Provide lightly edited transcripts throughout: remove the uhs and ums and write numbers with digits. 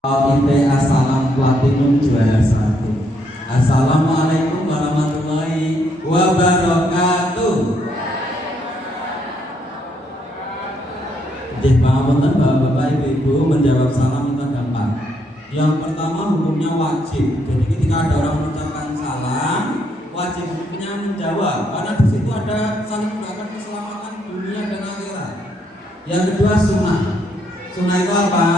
Assalam Platinum juara 1. Assalamualaikum warahmatullahi wabarakatuh. Jadi pangapunten Bapak-bapak Ibu-ibu, menjawab salam itu ada 4. Yang pertama hukumnya wajib. Jadi ketika ada orang mengucapkan salam, wajib hukumnya menjawab karena di situ ada saling mendoakan keselamatan dunia dan akhirat. Yang kedua sunnah. Sunnah itu apa?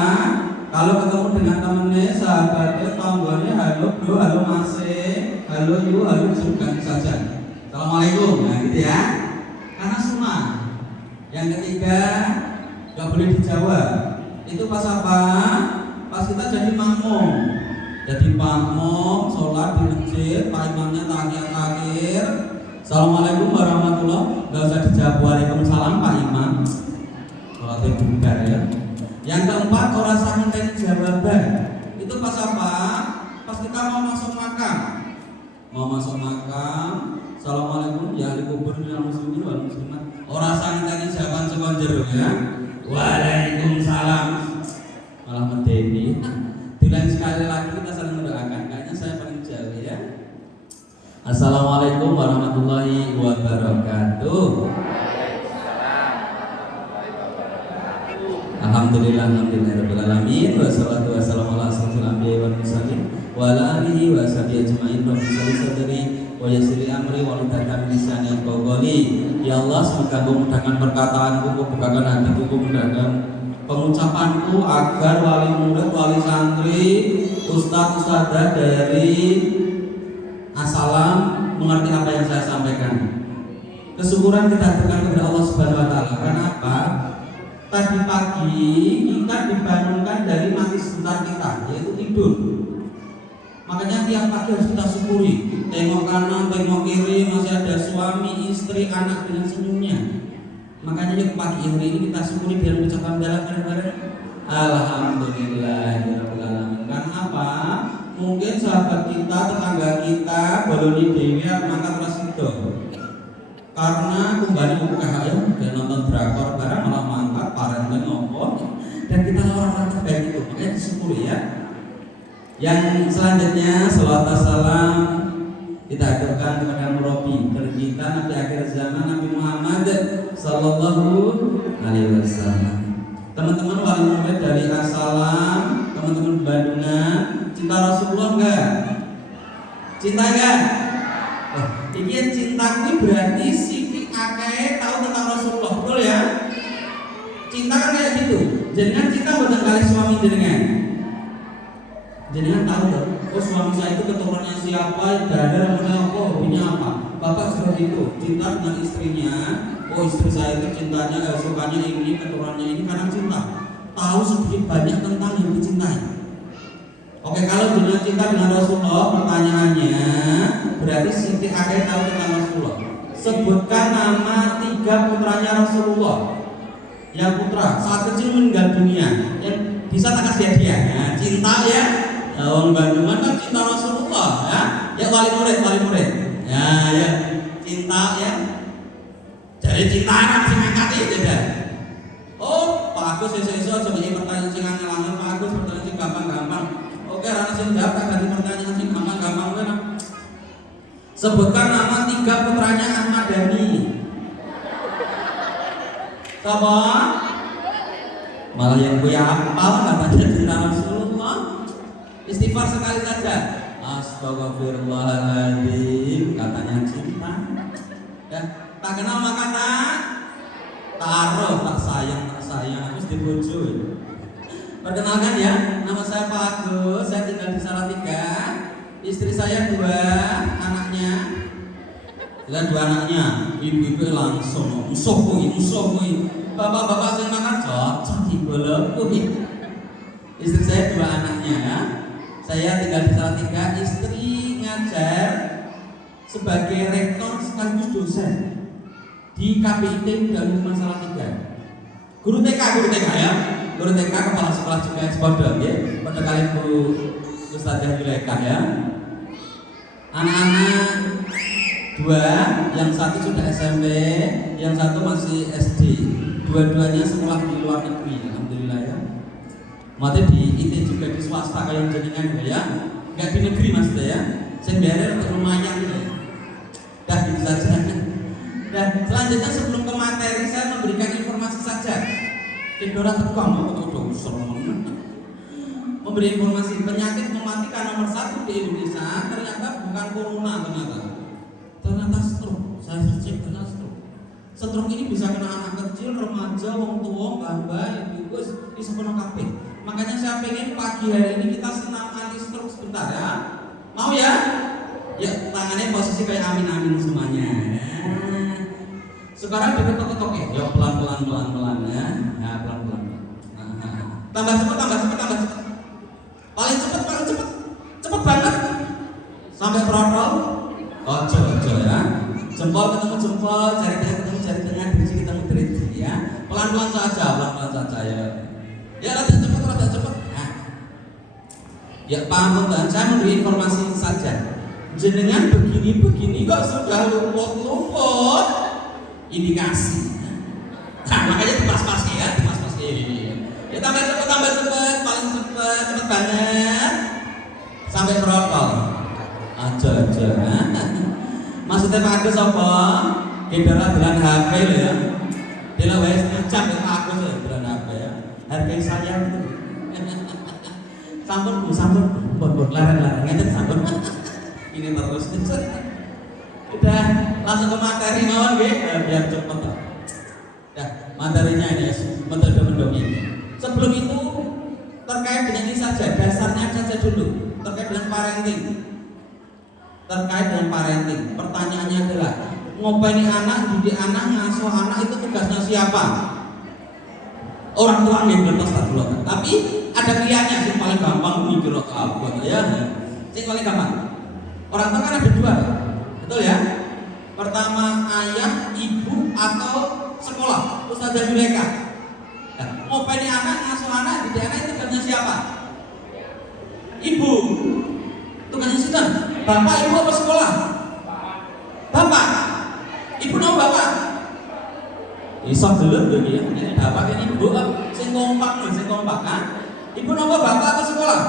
Kalau ketemu dengan temennya, sahabatnya, tangganya, halo bro, halo masih, halo yu, halo juga saja. Assalamualaikum, nah gitu ya. Karena sunnah. Yang ketiga, nggak boleh dijawab. Itu pas apa? Pas kita jadi makmum. Jadi makmum, sholat di masjid, pak imamnya takhir. Assalamualaikum warahmatullahi. Nggak usah dijawab waalaikumsalam pak imam. Sholatnya bubar ya. Yang keempat, orang santai jawaban. Itu pas apa? Pas kita mau masuk makam. Assalamualaikum ya ahli kubur minal muslimin wal muslimat. Orang santai jawaban sekonjer ya. Waalaikumsalam. Malah medeni. Di lain sekali lagi kita saling mendoakan. Kayaknya saya paling jauh ya. Assalamualaikum warahmatullahi wabarakatuh. Alhamdulillahirabbil alamin wassalatu wassalamu ala asyrofil anbiya'i wal mursalin wa ala alihi wa sahbihi ajmain. Rabbi shalli sadri wa yassir li amri wa hlul lisani yafqahu qawli. Ya Allah, semoga Engkau mudahkan perkataanku, bukakan hatiku, mudahkan pengucapanku agar wali murid, wali santri, ustaz ustadzah dari Assalam mengerti apa yang saya sampaikan. Kesyukuran kita haturkan kepada Allah Subhanahu wa taala. Karena apa? Tadi pagi kita dibangunkan dari mati sebentar kita, yaitu tidur. Makanya tiap pagi harus kita syukuri. Tengok kanan, tengok kiri, masih ada suami, istri, anak dengan senyumnya. Makanya yuk pagi hari ini kita syukuri dengan ucapan dalam bareng-bareng Alhamdulillahirabbil alamin. Karena apa? Mungkin sahabat kita, tetangga kita, boloni dewi, mangkat rasido. Karena kembali buka ya, dan nonton drakor barang malah mantap, parenting ngopo, dan kita orang-orang terbaik itu, makanya disyukuri ya. Yang selanjutnya, salawat salam kita aturkan kepada murabi tercinta Nabi akhir zaman Nabi Muhammad Sallallahu Alaihi Wasallam. Teman-teman wali murid dari Assalam, teman-teman Bandungan, cinta Rasulullah enggak? Cinta enggak? Ini cinta ini berarti sifat akeh tahu tentang Rasulullah, betul ya? Cinta kan kayak gitu. Jenengan cinta bukan kali suami jenengan. Jenengan tahu loh. Oh suami saya itu keturunannya siapa, darah namanya apa, hobinya apa. Bapak seperti itu, cinta dengan istrinya. Oh istri saya itu cintanya, sukanya ini, keturunannya ini karena cinta. Tahu sedikit banyak tentang yang dicintai. Oke, kalau jenengan cinta dengan Rasulullah, pertanyaannya berarti Siti Akeh tahu tentang Rasulullah. Sebutkan nama 3 putranya Rasulullah. Yang putra saat kecil meninggal dunia, yang bisa tak kasih hadiah. Nah, cinta ya. Orang Bandungan kan cinta Rasulullah ya. Ya wali murid. Ya cinta ya. Jadi cinta kan sing angkat itu ya. Oh, Pak Agus iso-iso coba pertanyaan sing angel-angel, Pak Agus pertanyaan sing gampang-gampang. Oke, rana sing jawab tak ganti pertanyaan sing gampang-gampang kan. Sebutkan nama 3 putranya Ahmad Dhani. Siapa? Malah yang gue hafal katanya cinta Rasulullah. Istighfar sekali saja. Astagfirullahaladzim. Katanya cinta. Ya, tak kenal maka taruh, tak sayang. Harus dibujuk. Perkenalkan ya, nama saya Pak Agus, saya tinggal di Salatiga. Istri saya 2 anaknya. Dan 2 anaknya, ibu-ibu langsung musuh kuwi. Bapak-bapak sing makan cocok dibolong kuwi. Istri saya 2 anaknya ya. Saya tinggal di Salatiga, istri ngajar sebagai rektor sekaligus dosen di KPIT Darul Salatiga. Guru TK ya. Guru TK kepala sekolah juga Spodok ya. Pada kali Bu Ustadzah Yuleka ya. Anak-anak 2, yang 1 sudah SMP, yang 1 masih SD. Dua-duanya sekolah di luar negeri, alhamdulillah ya. Mati di IT juga di swasta. kaya jenengan ya. Enggak di negeri maksudnya ya. Sing biarin untuk lumayan gitu ya. Dah gitu saja. Dan selanjutnya sebelum ke materi saya memberikan informasi saja. Kedora tekam atau memberi informasi penyakit mematikan nomor 1 di Indonesia ternyata bukan corona ternyata stroke. Saya cek ternyata stroke. Stroke ini bisa kena anak kecil, remaja, wong tua, mbah-mbah, ibu bisa kena kabeh. Makanya saya pengen pagi hari ini kita senam anti stroke sebentar ya. Mau ya? Ya tangannya posisi kayak amin-amin semuanya. Sekarang diketok-ketok ya, pelan-pelan ya. Nah, pelan-pelan. Tambah cepat. Paling cepat. Cepat banget. Sampai protol. Ojo ya. Jempol ketemu jempol, jari tengah ketemu jari tengah, diriji ketemu diriji ya. Pelan-pelan saja ya. Ya rada cepat. Nah. Ya paham kan? Saya memberi informasi saja. Jenengan begini kok sudah luput indikasi. Nah, makanya dipas-pas ya. Ya tambah cepat, paling cepat banget sampai protol. Aja. Maksudnya Pak Agus apa? Kedara dengan HP lo ya. Dia wes macam Pak Agus ya dengan HP ya. Harga saya itu. Sampun, buat larang ngeten sampun. Ini terus. Udah langsung ke materi mawon nggih, biar cepet. Dah, materinya ini metode mendoming. Sebelum itu terkait dengan ini saja, dasarnya saja dulu terkait dengan parenting. Pertanyaannya adalah ngopeni anak, didik anak, ngasuh anak itu tugasnya siapa? Orang tua yang bertos dulu. Tapi ada pilihannya yang paling gampang mikir apa ya? Yang paling gampang. Orang tua kan ada 2, betul ya? Pertama ayah, ibu atau sekolah, Ustazah Juleka. Ngopeni anak, ngasuh anak, didik anak itu tugasnya siapa? Ibu. Tugasnya sinten? Bapak, ibu apa sekolah? Bapak. Ibu nama bapak? Iso dulu ya. Ini bapak ini ibu sing kompak kan? Ibu nama bapak atau sekolah?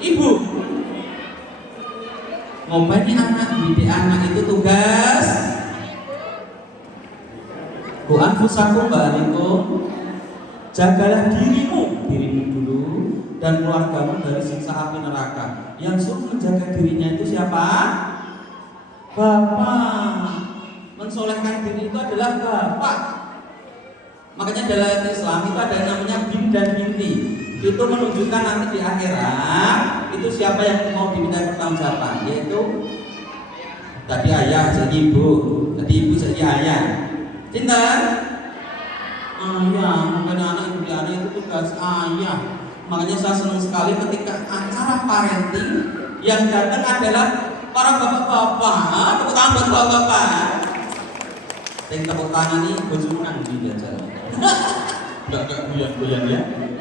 Ibu. Ngopeni anak, didik anak itu tugas ku anfusakum ba'alikum. Jagalah dirimu dulu dan keluargamu dari siksa api neraka. Yang suruh menjaga dirinya itu siapa? Bapak. Mensolehkan diri itu adalah bapak. Makanya dalam Islam itu ada yang namanya bin dan binti. Itu menunjukkan nanti di akhirat itu siapa yang mau diminta pertanggungjawaban, yaitu tadi ayah jadi ibu, tadi ibu jadi ayah. Cinta? Ayah, bukan anak ibu di anak itu tugas ayah. Makanya saya senang sekali ketika acara parenting yang datang adalah para bapak-bapak. Tepuk tangan buat bapak-bapak. Yang tepuk tangan ini bojomu nang ndi aja. Enggak goyang-goyang ya.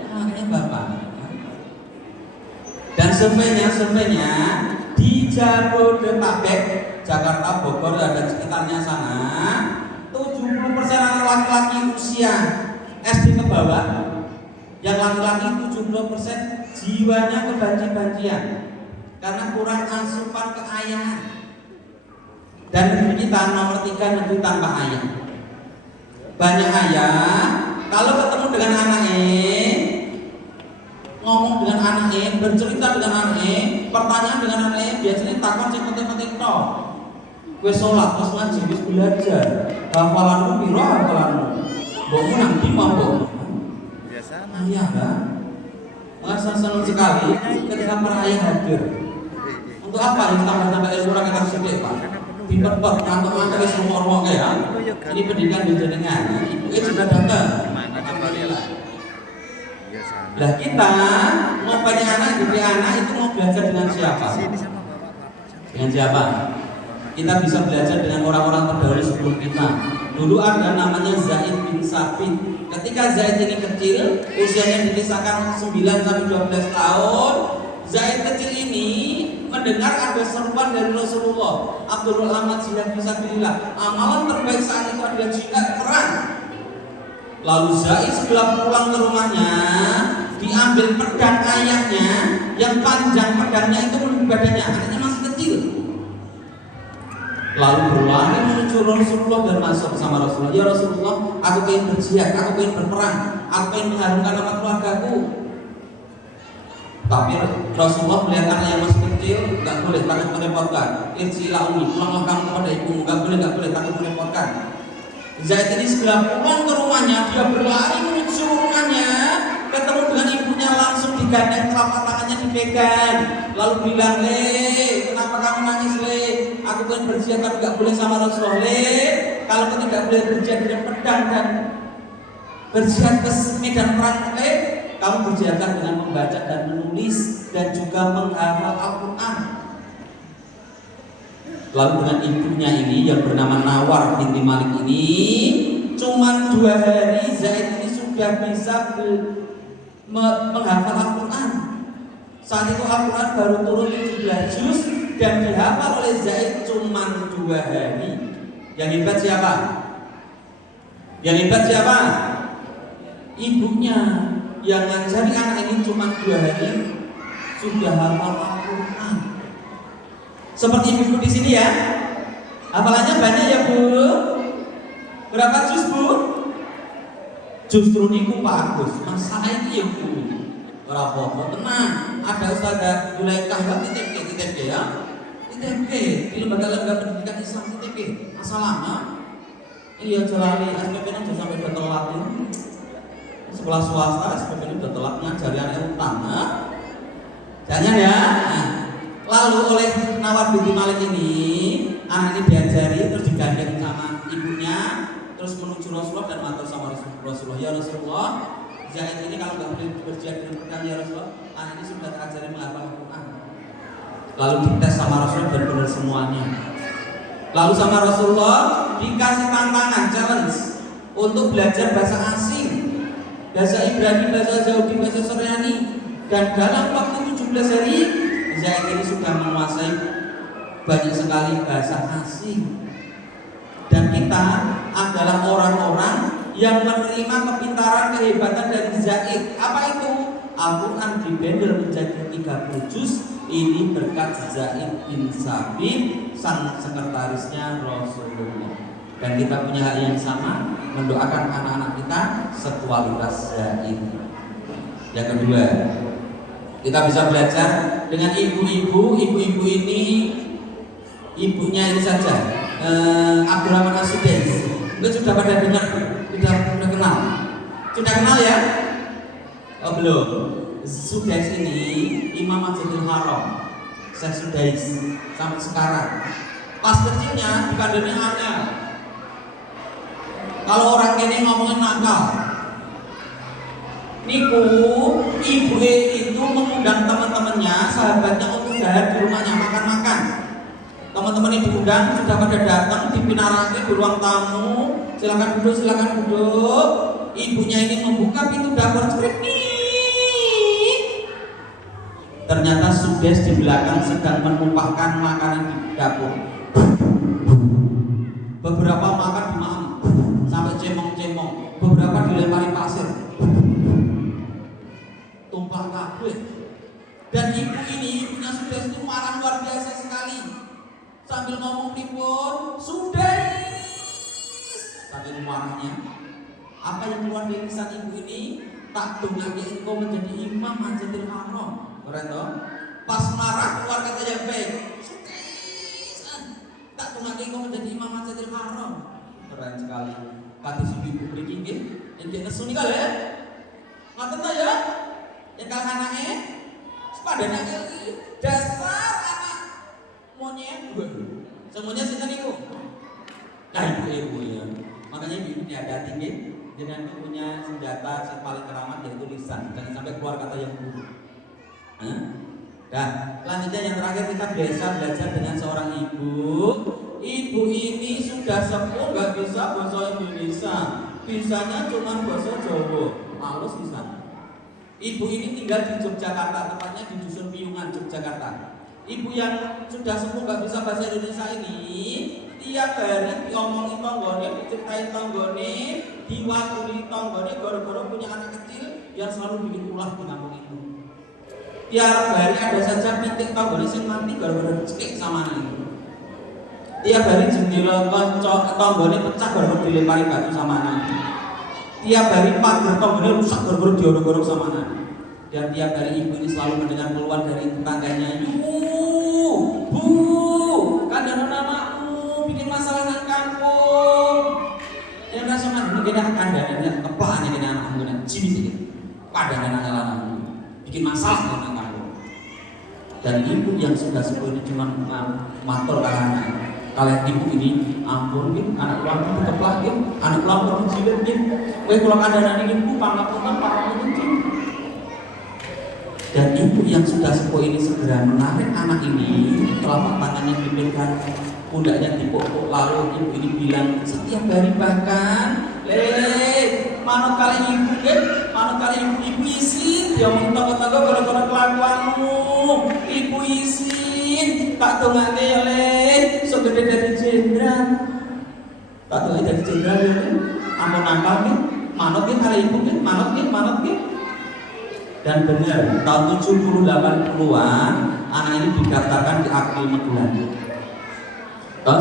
Makanya bapak. Dan surveinya di Jabodetabek, Jakarta, Bogor dan sekitarnya sana 70% anak laki-laki usia SD ke bawah. Yang laki-laki 70% jiwanya kebanci-bancian karena kurang asupan keayahan. Dan negeri kita nomor 3 negeri tanpa ayah. Banyak ayah kalau ketemu dengan anaknya, ngomong dengan anaknya, bercerita dengan anaknya, pertanyaan dengan anaknya, biasanya takon sing penting-penting tok. Kowe salat terus ngaji wis belajar. Hafalanmu piro hafalanmu? Mbokmu nang ndi mbok? Ayah kan? Masa senang sekali ketika para ayah hadir. Untuk apa? Yang tambah-tambah ilmu orang kita sedih Pak. Dipet-pet, ngantuk-ngantuk semua ya. Ini pendidikan di jenengan. Ibu juga datang. Alhamdulillah. Lah kita mau punya anak, didik anak itu mau belajar dengan siapa? Dengan siapa? Kita bisa belajar dengan orang-orang terdahulu sebelum kita. Dulu ada namanya Zaid bin Sabit. Ketika Zaid ini kecil, usianya dikisahkan 9 sampai 12 tahun, Zaid kecil ini mendengar ada seruan dari Rasulullah, Abdul Ahmad jihad fisabilillah. Amalan terbaik saat itu adalah jihad perang. Lalu Zaid setelah pulang ke rumahnya, diambil pedang ayahnya yang panjang pedangnya itu melebihi badannya, anaknya masih kecil. Lalu berlari menuju Rasulullah dan masuk sama Rasulullah. Ya Rasulullah, aku ingin berjihad, aku ingin berperang, aku ingin mengharumkan nama keluargaku. Tapi Rasulullah melihat anak yang masih kecil, nggak boleh, takut merepotkan. Irji'ila ummi, pulanglah kamu kepada ibumu, nggak boleh, takut merepotkan. Zaid ini segera pulang ke rumahnya, dia berlari menuju rumahnya, ketemu dengan ibunya, langsung digandeng, telapak tangannya dipegang, lalu bilang, "Le, kenapa kamu nangis, Le? Aku pengen berjihad tapi nggak boleh sama Rasulullah. Le, kalau kau tidak boleh berjihad dengan pedang dan berjihad ke medan perang, Le, kamu berjihadlah dengan membaca dan menulis dan juga menghafal Al-Quran." Lalu dengan ibunya ini yang bernama Nawar binti Malik ini, cuma 2 hari Zaid ini sudah bisa menghafal Al-Quran. Saat itu Al-Quran baru turun 17 juz dan dihafal oleh Zaid cuma 2 hari. Yang hebat siapa? Yang hebat siapa? Ibunya yang ngajari anak ini cuma 2 hari sudah hafal Al-Quran. Seperti ibu di sini ya, hafalannya banyak ya Bu. Berapa juz Bu? Justru niku bagus. Masalah ini ya Bu. Ora apa-apa, tenang. Ada Ustazah Zulaikha ITB ya. ITB di lembaga-lembaga pendidikan Islam ITB. Asal lama. Iya jalani SPP-nya sudah sampai udah telat ini. Sekolah swasta SPP-nya udah telat ngajari anak utama. Jangan ya. Nah, lalu oleh Nawar binti Malik ini, anak ini diajari terus digandeng sama ibunya, terus menuju Rasulullah dan matur sama Rasulullah. Ya Rasulullah, Zaid ini kalau nggak boleh berjihad dengan pedang ya Rasulullah, anak ini sudah terajari menghafal Al-Quran. Lalu dites sama Rasulullah dan benar semuanya. Lalu sama Rasulullah dikasih tantangan, challenge untuk belajar bahasa asing, bahasa Ibrani, bahasa Yahudi, bahasa Suryani, dan dalam waktu 17 hari Zaid ini sudah menguasai banyak sekali bahasa asing. Dan kita adalah orang-orang yang menerima kepintaran, kehebatan dari Zaid. Apa itu? Al-Quran dibendel menjadi 30 juz. Ini berkat Zaid bin Sabit, sang sekretarisnya Rasulullah. Dan kita punya hak yang sama, mendoakan anak-anak kita sekualitas Zaid. Yang kedua, kita bisa belajar dengan ibu-ibu ini, ibunya ini saja, Abdurrahman As-Sudais. Itu sudah pada dengar, sudah kenal? Sudah kenal ya? Oh belum. Sudais ini Imam Masjidil Haram, Syekh Sudais sampai sekarang. Pas kecilnya dikandani aneh. Kalau orang ini ngomongin nakal, niku ibu itu mengundang teman-temannya, sahabatnya untuk dahar di rumahnya makan-makan. Teman-teman ini diundang, sudah pada datang, dipinarake di ruang tamu. Silakan duduk. Ibunya ini membuka pintu dapur, ternyata Sudais di belakang sedang menumpahkan makanan di dapur. Beberapa makan di maem sampai cemong-cemong, beberapa dilempari pasir. Tumpah kabeh. Dan ibunya Sudais itu marah luar biasa sekali. Sambil ngomong pripun, Sudais. Saking marahnya, apa yang keluar dari lisan ibu ini? Tak dongake engkau menjadi imam Masjidil Haram. Keren toh? Pas marah keluar kata yang baik. Sudais, tak dongake engkau menjadi imam Masjidil Haram. Keren sekali. Kata si ibu mriki nggih, nggih nesu nika ya. Ngoten to ya? Yang kang anake sepadane dasar anak monyet. Semuanya sinten niku? Nah ibu ya. Makanya ibu dihati-hati nggih. Dengan punya senjata yang paling keramat yaitu lisan. Jangan sampai keluar kata yang buruk. Nah, selanjutnya yang terakhir kita biasa belajar dengan seorang ibu. Ibu ini sudah sepuh, nggak bisa bahasa Indonesia, bisanya cuma bahasa Jawa. Males bisa. Ibu ini tinggal di Yogyakarta, tepatnya di Dusun Piyungan, Yogyakarta. Ibu yang sudah sepuh gak bisa bahasa Indonesia ini tiap hari diomongin tonggone, diceritain tonggone, diwakili tonggone, gara-gara punya anak kecil yang selalu bikin ulah di kampung itu. Tiap hari ada saja pitik tonggone sing mati gara-gara dicekik sama anak itu. Tiap hari jendela tonggone pecah gara-gara dilempari batu sama anak itu. Tiap hari pagar tonggone rusak gara-gara diorong-orong sama anak. Dan tiap hari ibu ini selalu mendengar keluhan dari tetangganya, Bu, kadang namamu bikin masalah nang kampung. Yang rasa mah kita kandangnya kepalanya kena anak kamu dan cibit kadang anak lanang bikin masalah nang kampung. Dan ibu yang sudah sepuh ini cuma matur karena kalian ibu ini ampun anak ulang itu keplak anak ulang itu jilid kalau kandang ini ibu pangapunten dan ibu yang sudah sepuh ini segera menarik anak ini, telapak tangannya diberikan, pundaknya dipukul, lalu ibu ini bilang setiap hari bahkan, manut kali ibu, manut kali ibu izin, dia mau tonggo-tonggo gara-gara kelakuanmu, ibu izin, tak tunggu ya so gede dari jenderal, tak tunggu dari jenderal ya, ampun nakal manut kali ibu manut dan benar tahun 70-80-an anak ini didaftarkan di Akil Magelang. Tahun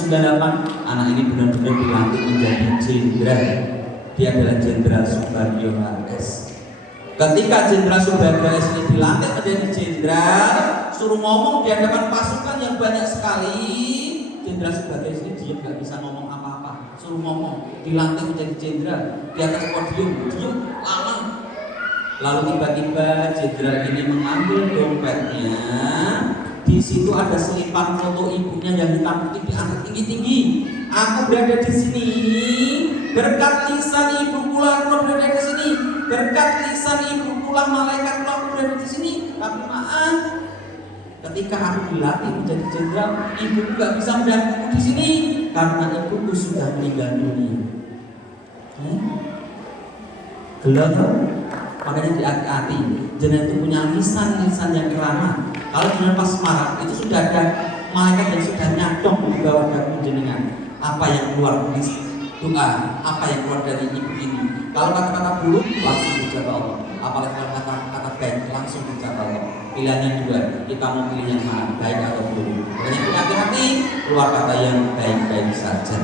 9798 anak ini benar-benar dilantik menjadi jenderal. Dia adalah Jenderal Subagio HS. Ketika Jenderal Subagio HS ini dilantik menjadi jenderal, suruh ngomong di hadapan pasukan yang banyak sekali. Jenderal Subagio HS ini dia nggak bisa ngomong apa-apa. Suruh ngomong, dilantik menjadi jenderal di atas podium, diam lama. Lalu tiba-tiba jenderal ini mengambil dompetnya. Di situ ada selipan foto ibunya yang hitam putih diangkat tinggi-tinggi. Aku berada di sini berkat lisan ibu pula aku berada di sini. Berkat lisan ibu pula malaikat pula aku berada di sini. Tapi maaf, ketika aku dilatih menjadi jenderal, ibu nggak bisa mendampingiku di sini karena ibuku sudah meninggal dunia. Gelap. Makanya hati-hati, jenengan itu punya lisan yang ramah. Kalau jenengan pas marah, itu sudah ada malaikat yang sudah nyadong di bawah dagu jenengan. Apa yang keluar dari doa, apa yang keluar dari ibu ini. Kalau kata-kata buruk, langsung dijawab Allah. Apalagi kalau kata-kata baik, langsung dijawab Allah. Pilihannya dua, kita mau pilih yang mana, baik atau buruk. Makanya hati-hati, keluar kata yang baik-baik saja.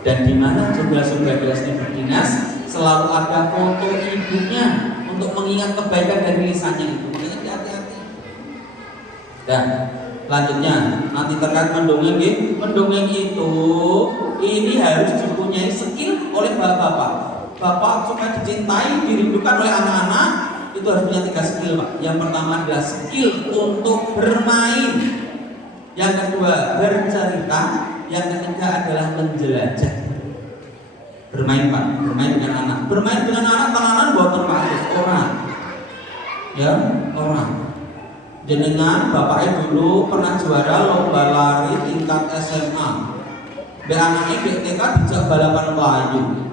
Dan di mana Jenderal Subagio ini berdinas, selalu ada foto ibunya untuk mengingat kebaikan dari lisannya itu. Makanya hati-hati. Dan selanjutnya nanti terkait mendongeng itu ini harus dipunyai skill oleh bapak-bapak. Bapak supaya dicintai, dirindukan oleh anak-anak itu harus punya 3 skill, Pak. Yang pertama adalah skill untuk bermain. Yang kedua bercerita. Yang ketiga adalah menjelajah. Bermain, Pak, bermain dengan anak. Bermain dengan anak tenanan buatan Pak orang. Ya, orang. Jenengan bapaknya dulu pernah juara lomba lari tingkat SMA. Be anaknya di TK dijak balapan layu.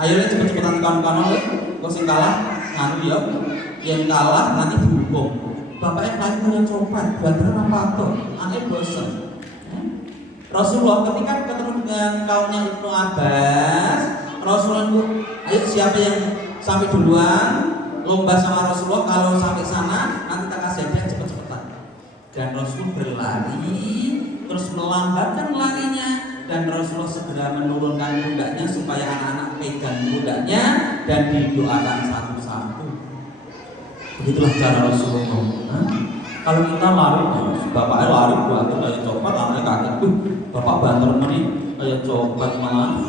Ayo cepet-cepetan kawan-kawan kok sing kalah nganu ya. Yang kalah nanti dihukum. Bapaknya lagi punya copet, banteran apa tuh? Anaknya bosan. Rasulullah ketika ketemu dengan kaumnya Ibnu Abbas, Rasulullah itu, ayo siapa yang sampai duluan lomba sama Rasulullah, kalau sampai sana nanti tak kasih hadiah cepet-cepetan. Dan Rasul berlari, terus melambatkan larinya, dan Rasulullah segera menurunkan pundaknya supaya anak-anak pegang pundaknya dan didoakan satu-satu. Begitulah cara Rasulullah. Kalau kita lari, bapaknya lari buat kayak copot, anaknya kaget, bapak banter nih kayak copot malah.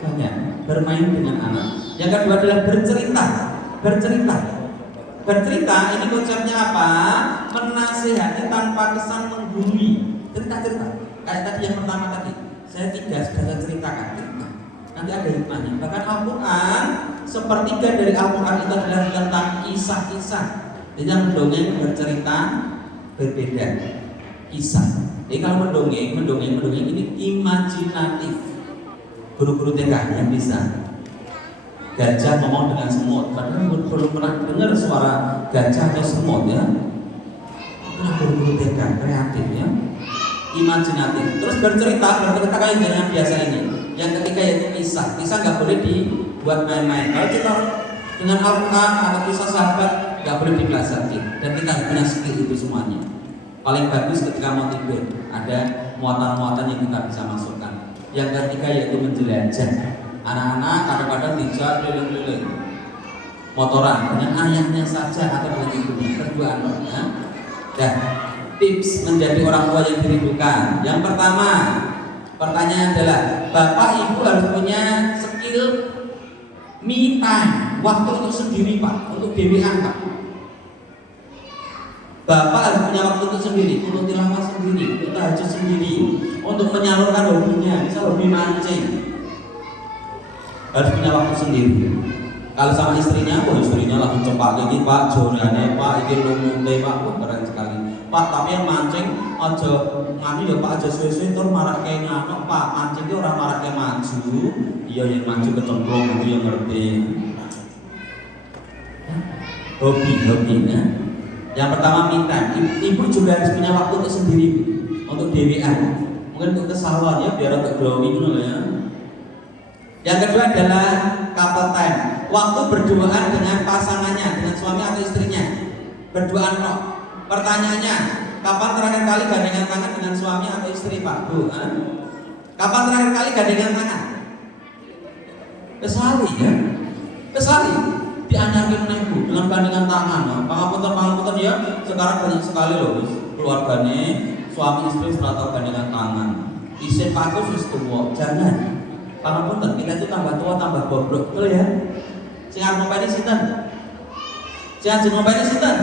Jangan bermain dengan anak. Yang kedua adalah bercerita. Bercerita ini konsepnya apa? Menasihati tanpa kesan menggurui. Cerita. Kayak tadi yang pertama tadi, saya 3 sudah saya ceritakan. Nanti ada hikmahnya. Bahkan Al-Quran, sepertiga dari Al-Quran itu adalah tentang kisah-kisah. Jadi yang mendongeng bercerita berbeda kisah. Jadi kalau mendongeng ini imajinatif. Guru-guru TK yang bisa. Gajah ngomong dengan semut. Padahal belum pernah dengar suara gajah atau semut ya. Itulah guru-guru TK kreatif ya, imajinatif. Terus bercerita kayak dengan biasa ini. Yang ketiga yaitu kisah. Kisah nggak boleh dibuat main-main. Kalau kita dengan Al-Quran atau kisah sahabat nggak boleh dipelajari. Dan kita harus punya skill itu semuanya. Paling bagus ketika mau tidur ada muatan-muatan yang kita bisa masukkan. Yang ketiga yaitu menjelajah. Anak-anak kadang-kadang dijak keliling-keliling motoran dengan ayahnya saja atau dengan ibunya, kedua anaknya. Dan tips menjadi orang tua yang dirindukan. Yang pertama, pertanyaan adalah bapak ibu harus punya skill me time, waktu untuk sendiri pak, untuk dewean pak. Bapak harus punya waktu untuk sendiri, untuk tilawah sendiri, untuk tahajud sendiri, untuk menyalurkan hobinya, misal hobi mancing. Harus punya waktu sendiri. Kalau sama istrinya, istrinya langsung cepat lagi pak, jorane pak, ini lumute pak, keren sekali. Pak, tapi yang mancing aja ngani ya pak, aja suwe-suwe tur marake ngano pak, mancing itu orang marake maju. Iya yang maju kecemplung itu yang ngerti. Hobi ya. Yang pertama minta, ibu juga harus punya waktu untuk sendiri, untuk dewean, mungkin untuk ke sawah ya, biar untuk glowing dulu ya. Yang kedua adalah couple time, waktu berduaan dengan pasangannya, dengan suami atau istrinya. Berduaan kok. Pertanyaannya, kapan terakhir kali gandengan tangan dengan suami atau istri pak bu? Kapan terakhir kali gandengan tangan? Kesali ya, kesali. Dianyakin ibu dengan gandengan tangan. Pangapunten ya, sekarang banyak sekali loh keluarganya suami istri setelah gandengan tangan. Isin pakus wis tuwa, jangan. Pangapunten, kita itu tambah tua tambah bobrok, betul ya? Sing arep ngopeni sinten? Sing ajeng ngopeni sinten?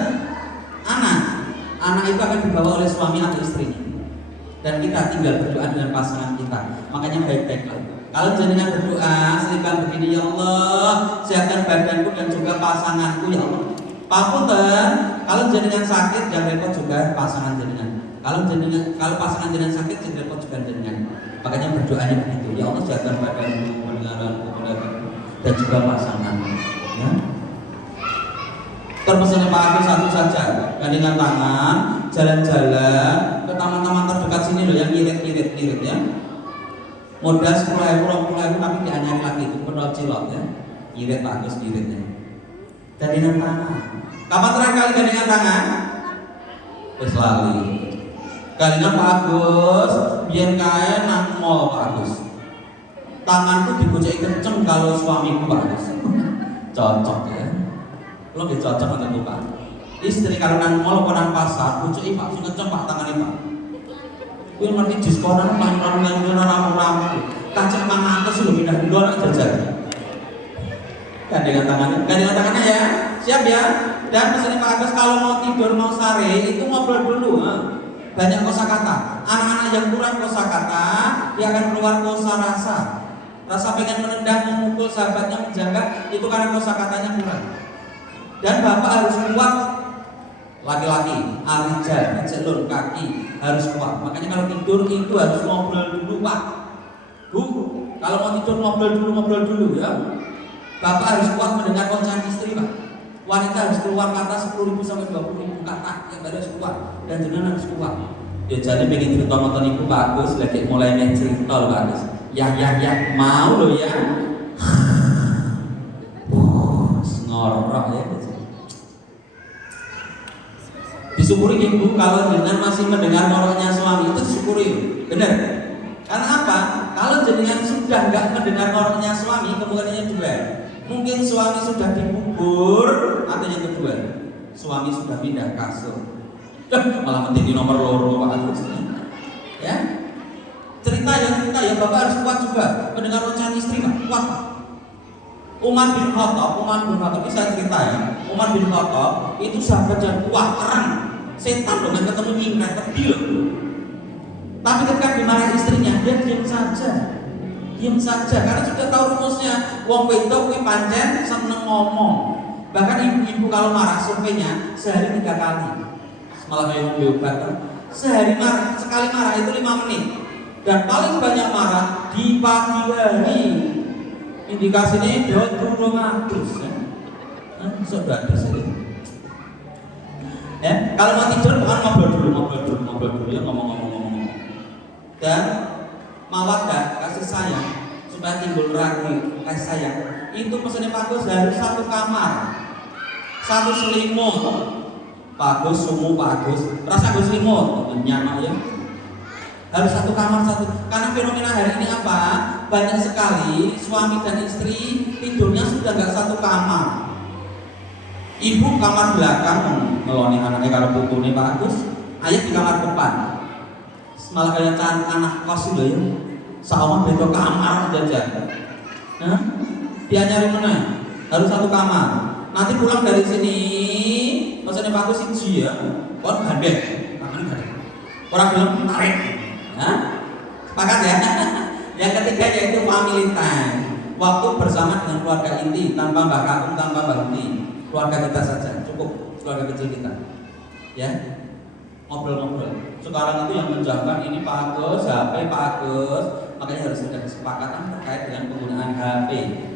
Anak itu akan dibawa oleh suami atau istrinya. Dan kita tinggal berdoa dengan pasangan kita. Makanya baik-baiklah. Kalau jenengan berdoa, selipkan begini, ya Allah, sehatkan badanku dan juga pasanganku, ya Allah. Pangapunten, kalau jenengan sakit jangan repot juga pasangan jenengan. Kalau pasangan jenengan sakit jangan repot juga jenengan. Makanya berdoanya begitu, ya Allah sehatkan badanku, pendengaranku, dan juga pasanganku. Ya. Terpesan Pak Agus satu saja, gandengan tangan, jalan-jalan ke taman-taman terdekat sini loh, yang ngirit ya. Modal 10.000, 20.000 tapi dianyari lagi itu penuh cilok ya. Ngirit Pak Agus ngiritnya. Gandengan tangan. Kapan terakhir kali gandengan tangan? Wis lali. Gandengan Pak Agus, biyen kae nang mall Pak Agus. Tanganku digoceki kenceng kalau suamiku Pak Agus. Cocok ya. Lo nggih cocok nggak tuh Pak? Istri kalau nang mall apa nang pasar, gocoki Pak sing kenceng Pak tangane Pak. Kuwi ngerti diskonan paling ramu-ramu. Kacang mangatus lho pindah dulu anak jajan. Gandengan tangannya ya. Siap ya. Dan pesan Pak Agus kalau mau tidur mau sare itu ngobrol dulu. Banyak kosakata. Anak-anak yang kurang kosakata, dia akan keluar kosarasa. Rasa pengen menendang, memukul sahabatnya, menjaga, itu karena kosakatanya kurang. Dan bapak harus kuat. Laki-laki, arijal, jelur kaki harus kuat. Makanya kalau tidur itu harus ngobrol dulu Pak. Bu, kalau mau tidur ngobrol dulu ya. Bapak harus kuat mendengar ocehan istri Pak. Wanita harus keluar kata 10.000 sampai 20.000 kata yang harus kuat. Dan jenengan harus kuat. Ya jadi pengen cerita nonton ibu Pak Agus lagi mulai main cerita loh Pak Agus. Ya mau loh ya. Ngorok ya. Disyukuri ibu kalau dengan masih mendengar ngoroknya suami itu disyukuri, benar. Karena apa? Kalau jenengan sudah nggak mendengar ngoroknya suami, kemungkinannya dua. Mungkin suami sudah dikubur, atau yang kedua, suami sudah pindah kasur. Malah penting di nomor loro Pak Agus. Ya, cerita ya bapak harus kuat juga mendengar ocehan istri Pak, kuat. Umar bin Khattab bisa cerita ya. Umar bin Khattab itu sahabat yang kuat, terang. Setan dengan ketemu mimpi pedih loh. Tapi ketika dimarahi istrinya, dia diam saja karena sudah tahu rumusnya. Wong wedok kuwi pancen seneng ngomong. Bahkan ibu-ibu kalau marah surveinya sehari 3 kali. Malah kayak obat kan. Sekali marah itu 5 menit. Dan paling banyak marah di pagi hari. Indikasinya dia 200 ya. Sudah ada sih. Ya, kalau mau tidur bukan ngobrol dulu ya, ngomong. Dan mawaddah, kasih sayang, supaya timbul ragu kasih sayang. Itu pesannya Pak Gus harus satu kamar, satu selimut. Pak Gus, sumu Pak Gus, rasa Gus selimut, nyaman ya. Harus satu kamar satu. Karena fenomena hari ini apa? Banyak sekali suami dan istri tidurnya sudah nggak satu kamar. Ibu kamar belakang ngeloni anaknya kalau putune Pak Agus, ayah di kamar depan. Malah kayak anak kos itu ya. Sama beda kamar aja. Nah, dia nyari mana? Harus satu kamar. Nanti pulang dari sini, maksudnya Pak Agus siji ya. Kon gandeng, tangan gandeng. Orang bilang tarik. Nah, sepakat ya. Yang ketiga yaitu family time. Waktu bersama dengan keluarga inti, tanpa Mbak Kakung, tanpa Mbak Uni. Keluarga kita saja, cukup keluarga kecil kita, ya, ngobrol. Sekarang itu yang menjauhkan ini Pak Agus, HP Pak Agus, makanya harus ada kesepakatan terkait dengan penggunaan HP.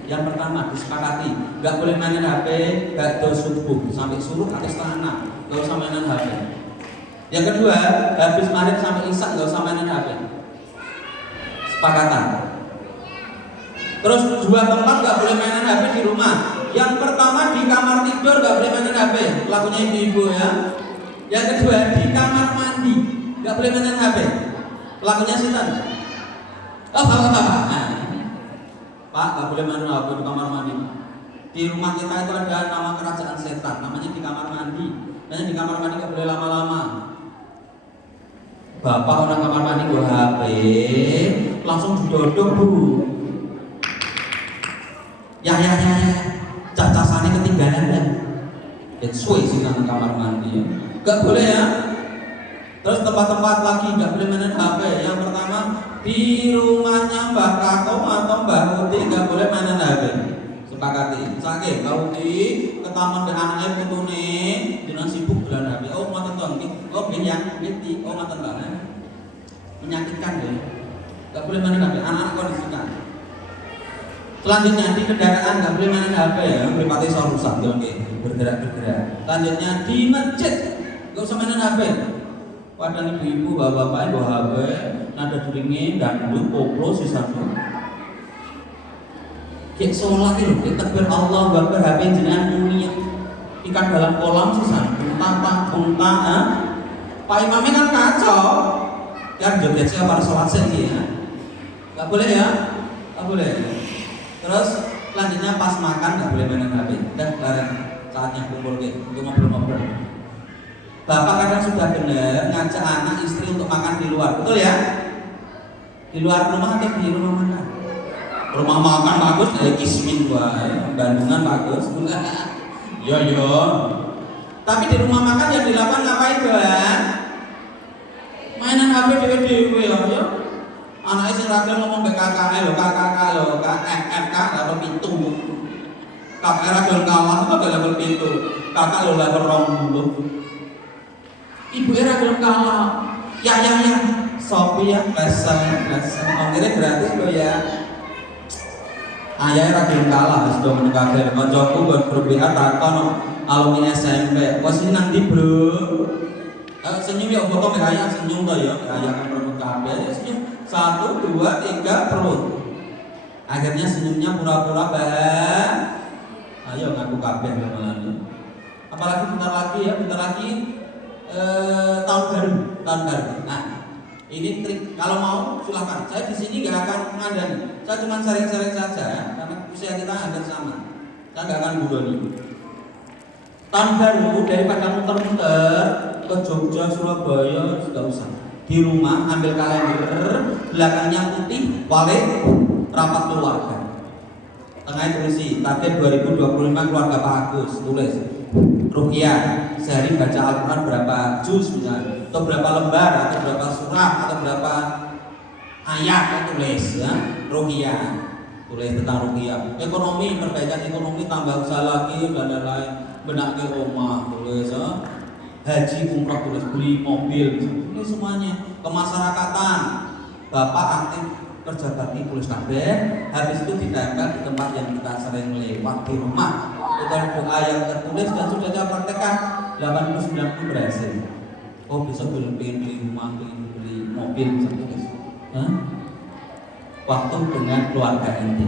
Yang pertama disepakati, nggak boleh mainin HP, nggak do subuh sampai suruh atau setengah 6, nggak usah mainin HP. Yang kedua, habis maghrib sampai isya nggak usah mainin HP. Sepakatan. Terus dua tempat nggak boleh mainin HP di rumah. Yang pertama di kamar tidur nggak boleh mainin HP, lakunya ibu-ibu ya. Yang kedua di kamar mandi nggak boleh mainin HP, lakunya setan. Oh bapak, Pak nggak boleh mainin HP di kamar mandi. Di rumah kita itu ada nama kerajaan setan, namanya di kamar mandi. Makanya di kamar mandi nggak boleh lama-lama. Bapak orang kamar mandi bawa HP, langsung didodok bu. Ya. Cacasannya ketinggalan ya. Suwe sih nang kamar mandi ya. Gak boleh ya. Terus tempat-tempat lagi gak boleh mainin HP. Yang pertama di rumahnya Mbak Kakung atau Mbak Uti gak boleh mainin HP. Sepakati. Sakit Mbak Uti ke taman dengan anaknya putune dengan sibuk bulan HP. Oh ngoten to nggih. Oh yang Uti. Oh ngoten banget. Menyakitkan ya. Gak boleh mainin HP. Anak-anak kondisikan. Selanjutnya di kendaraan nggak boleh mainin HP ya, berpati soal rusak, bergerak. Selanjutnya di masjid nggak usah mainin HP. Padahal ibu-ibu, bapak-bapak bawa HP, nada dringin, dangdut, koplo, sisanya. Kayak sholat itu, takbir Allah, bakar HP jenengan dunia, ikan dalam kolam sisanya, unta, Pak imamnya kan kacau, kan joget siapa harus sholat sendiri ya, nggak boleh ya, nggak boleh. Terus selanjutnya pas makan nggak boleh mainin HP. Dan bareng saatnya kumpul untuk ngobrol. Bapak kadang sudah benar ngajak anak istri untuk makan di luar, betul ya? Di luar rumah atau di rumah makan? Rumah makan bagus dari Kismin Bandungan bagus. Yo. Tapi di rumah makan yang dilakukan ngapain doang? Mainan HP dewe ya. Anaknya sing ragil ngomong ke kakaknya lo, FK level pintu. Kakak ragil kawan itu level pintu. Kakak lo level 20. Ibu ragil kalah. Ya. Sopi ya, lesson. Ongkirnya gratis lo ya. Ayah ragil kalah, sudah menegakkan. Koncoku grup WA takon alumni SMP. Wes nang ndi, Bro? Senyum ya foto ayah senyum to ya. Ayah kan perlu kabeh ya senyum. 1, 2, 3 perut. Akhirnya senyumnya pura-pura bah. Ayo ngaku kabeh malah. Apalagi bentar lagi tahun baru. Nah, ini trik. Kalau mau silahkan. Saya di sini nggak akan ngandani. Saya cuma sharing-sharing saja karena usia kita hampir sama. Saya nggak akan budoni. Tahun baru daripada muter-muter ke Jogja, Surabaya sudah usah. Di rumah ambil kalender, belakangnya putih, wale rapat keluarga. Tengahnya tulis target 2025 keluarga Pak Agus, tulis ruqyah sehari baca Al-Quran berapa juz misalnya, atau berapa lembar, atau berapa surah, atau berapa ayat, tulis ya, ruqyah, tulis tentang ruqyah. Ekonomi, perbaikan ekonomi, tambah usaha lagi dan lain-lain, benak ke rumah, tulis ya. Haji umrah tulis, beli mobil, ini semuanya. Kemasyarakatan, bapak aktif kerja bakti tulis kabeh. Habis itu ditempel di tempat yang kita sering lewat di rumah. Itu doa yang tertulis dan sudah saya praktekkan. 80-90 berhasil. Oh besok pengen beli rumah, pengen beli mobil misalnya. Hah? Waktu dengan keluarga inti.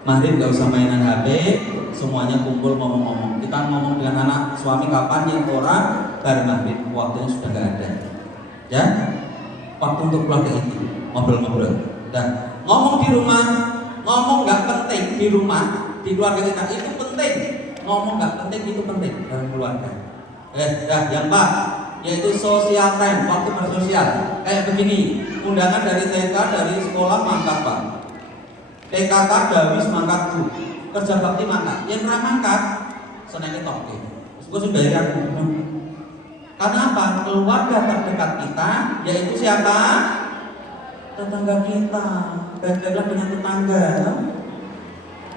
Mari nggak usah mainan HP, semuanya kumpul ngomong-ngomong. Kita ngomong dengan anak suami kapan yang orang bareng maghrib, waktunya sudah nggak ada. Ya, waktu untuk keluarga inti, ngobrol-ngobrol. Dan ngomong di rumah, ngomong nggak penting di rumah, di keluarga kita itu penting. Ngomong nggak penting itu penting dalam keluarga. Yang Pak, yaitu social time, waktu bersosial. Kayak begini, undangan dari TK dari sekolah mangkat Pak. PKK Dawis mangkat Bu, kerja bakti mangkat. Yang pernah mangkat, senengnya toke. Gue sudah bayar aku. Karena apa? Keluarga terdekat kita, yaitu siapa? Tetangga kita. Beda-beda dengan tetangga.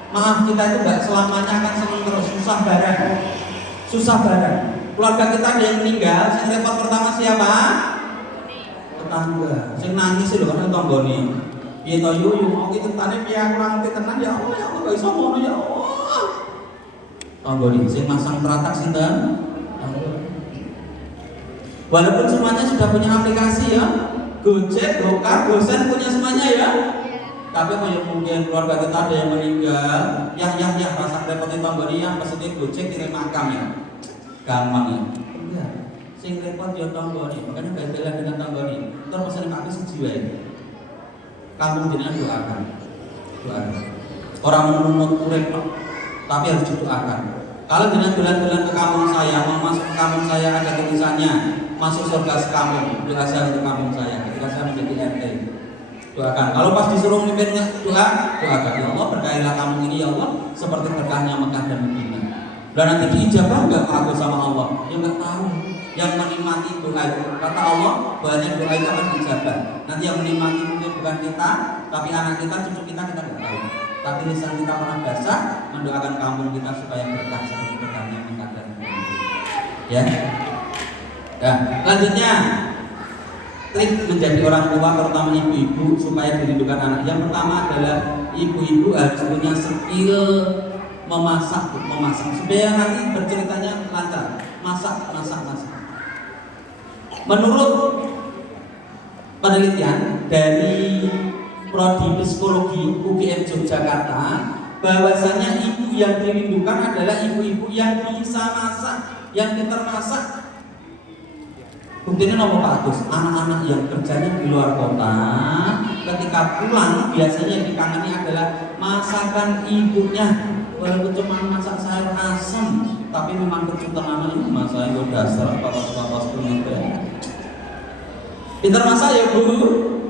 Maaf, kita itu gak selamanya akan senang terus, susah bareng. Susah bareng. Keluarga kita ada yang meninggal, yang repot pertama siapa? Tetangga. Yang nangis sih loh kan tetanggane. Ya to yuyu mau kita tane piye aku ngerti tenan ya Allah gak iso ngono ya Allah. Tetanggane sing masang teratak sinten? Walaupun semuanya sudah punya aplikasi ya, Gojek, Gokar, Gosen punya semuanya ya. Tapi kalau mungkin keluarga kita ada yang meninggal, ya rasa repotin tanggane yang pesenin Gojek kirim makam ya. Gampang ya. Iya. Sing repot ya tanggane, makanya gak bela dengan tanggane. Terus pesenin makam siji wae. Kamu jenengan doakan. Orang menurut urip tapi harus didoakan. Kalau dengan bulan-bulan ke kampung saya, mau masuk ke kampung saya ada tulisannya masuk surga sekampung, doa saya untuk kampung saya ketika saya menjadi RT. Doakan. Kalau pas disuruh mimpin doakan ya Allah berkailah kampung ini ya Allah seperti berkahnya Mekah dan Madinah. Dan nanti diijabah enggak Pak Agus sama Allah? Ya enggak tahu. Yang menikmati doa itu kata Allah banyak doa itu akan dijabah. Nanti yang menikmati mungkin bukan kita, tapi anak kita, cucu kita enggak tahu. Tapi lisan kita pernah basah mendoakan kampung kita supaya berkah seperti berkahnya Mekah dan Madinah. Ya. Nah, selanjutnya trik menjadi orang tua terutama ibu-ibu supaya dirindukan anak. Yang pertama adalah ibu-ibu harus punya skill memasak supaya nanti berceritanya lancar. Masak. Menurut penelitian dari Prodi Psikologi UGM Yogyakarta, bahwasanya ibu yang dirindukan adalah ibu-ibu yang bisa masak, yang pintar masak. Buktinya nomor Pak Agus, anak-anak yang kerjanya di luar kota ketika pulang biasanya dikangeni adalah masakan ibunya. Walaupun cuma masak sayur asam, tapi memang kejutan anak ini masaknya gue dasar papas kulitnya. Pintar masak ya Bu?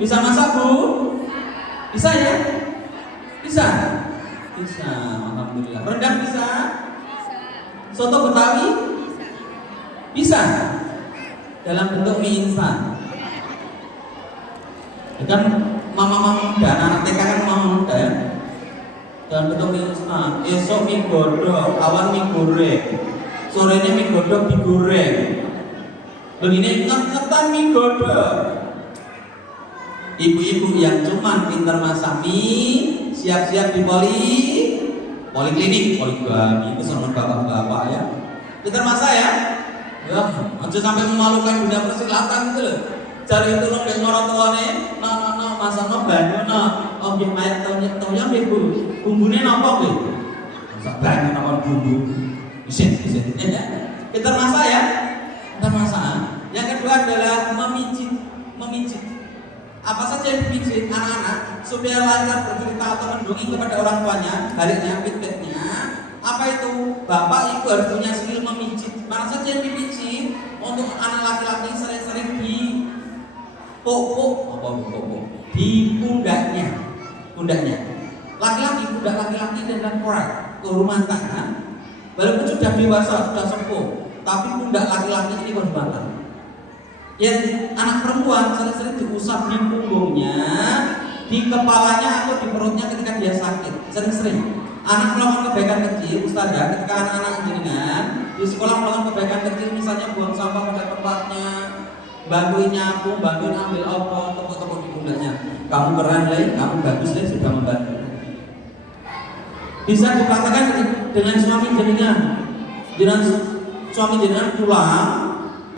Bisa masak Bu? Bisa ya? Bisa? Bisa, alhamdulillah. Rendang bisa? Soto Betawi? Bisa? Dalam bentuk mie instan. Kan mama muda, anak TK kan mama muda ya. Dalam bentuk mie instan. Esok mie godok, awan mie goreng, sorenya mie godok digoreng. Begini ngetan mie godok. Ibu-ibu yang cuman pintar masak mie, siap-siap di poliklinik, poligami itu sama bapak-bapak ya. Pintar masak ya. Ya, aja sampai memalukan dunia persilatan gitu loh. Cari itu loh yang orang tuane, no masak no banyu no. Oh nggih mayat toyong nggih Bu. Bumbune napa nggih? Masak banyu napa bumbu. Isin. Pintar masak ya. Pintar masak. Yang kedua adalah memijit. Apa saja yang dipijit anak-anak supaya lancar bercerita atau mendongeng kepada orang tuanya, baliknya feedbacknya. Apa itu? Bapak ibu harus punya skill memijit. Mana saja yang dipijit untuk anak laki-laki sering-sering di di pundaknya. Laki-laki, pundak laki-laki dan korek ke rumah tangga. Walaupun sudah dewasa, sudah sepuh, tapi pundak laki-laki ini berbatang. Yang anak perempuan sering-sering diusap di punggungnya, di kepalanya atau di perutnya ketika dia sakit. Sering-sering. Anak melakukan kebaikan kecil, Ustazah, ketika anak-anak jenengan di sekolah melakukan kebaikan kecil, misalnya buang sampah pada tempatnya, bantuin nyapu, bantuin ambil obat, tepuk-tepuk di pundaknya. Kamu keren lagi, kamu bagus lagi, sudah membantu. Bisa dipraktekkan dengan suami jenengan. Dengan suami jenengan pulang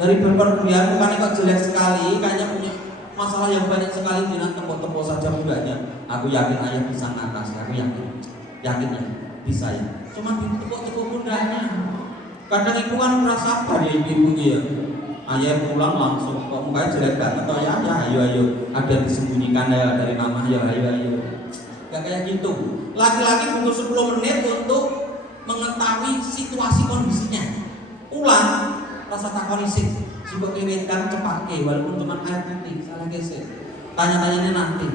dari bepergian, bukannya kok jelek sekali, kayaknya punya masalah yang banyak sekali, jenengan tepuk-tepuk saja mudahnya. Aku yakin ayah bisa ngatasi, aku yakin ya bisa ya. Cuma ditepuk-tepuk mudahnya. Kadang ibu kan merasa apa ya ibu ya. Ayah pulang langsung kok mukanya jelek banget, oh ya ayo ada disembunyikan ya dari mama ya ayo. Gak kayak gitu. Laki-laki butuh 10 menit untuk mengetahui situasi kondisinya. Pulang rasa takoni sih. Coba kewetan cepake walaupun cuma air putih, salah gesek. Tanya-tanyanya nanti.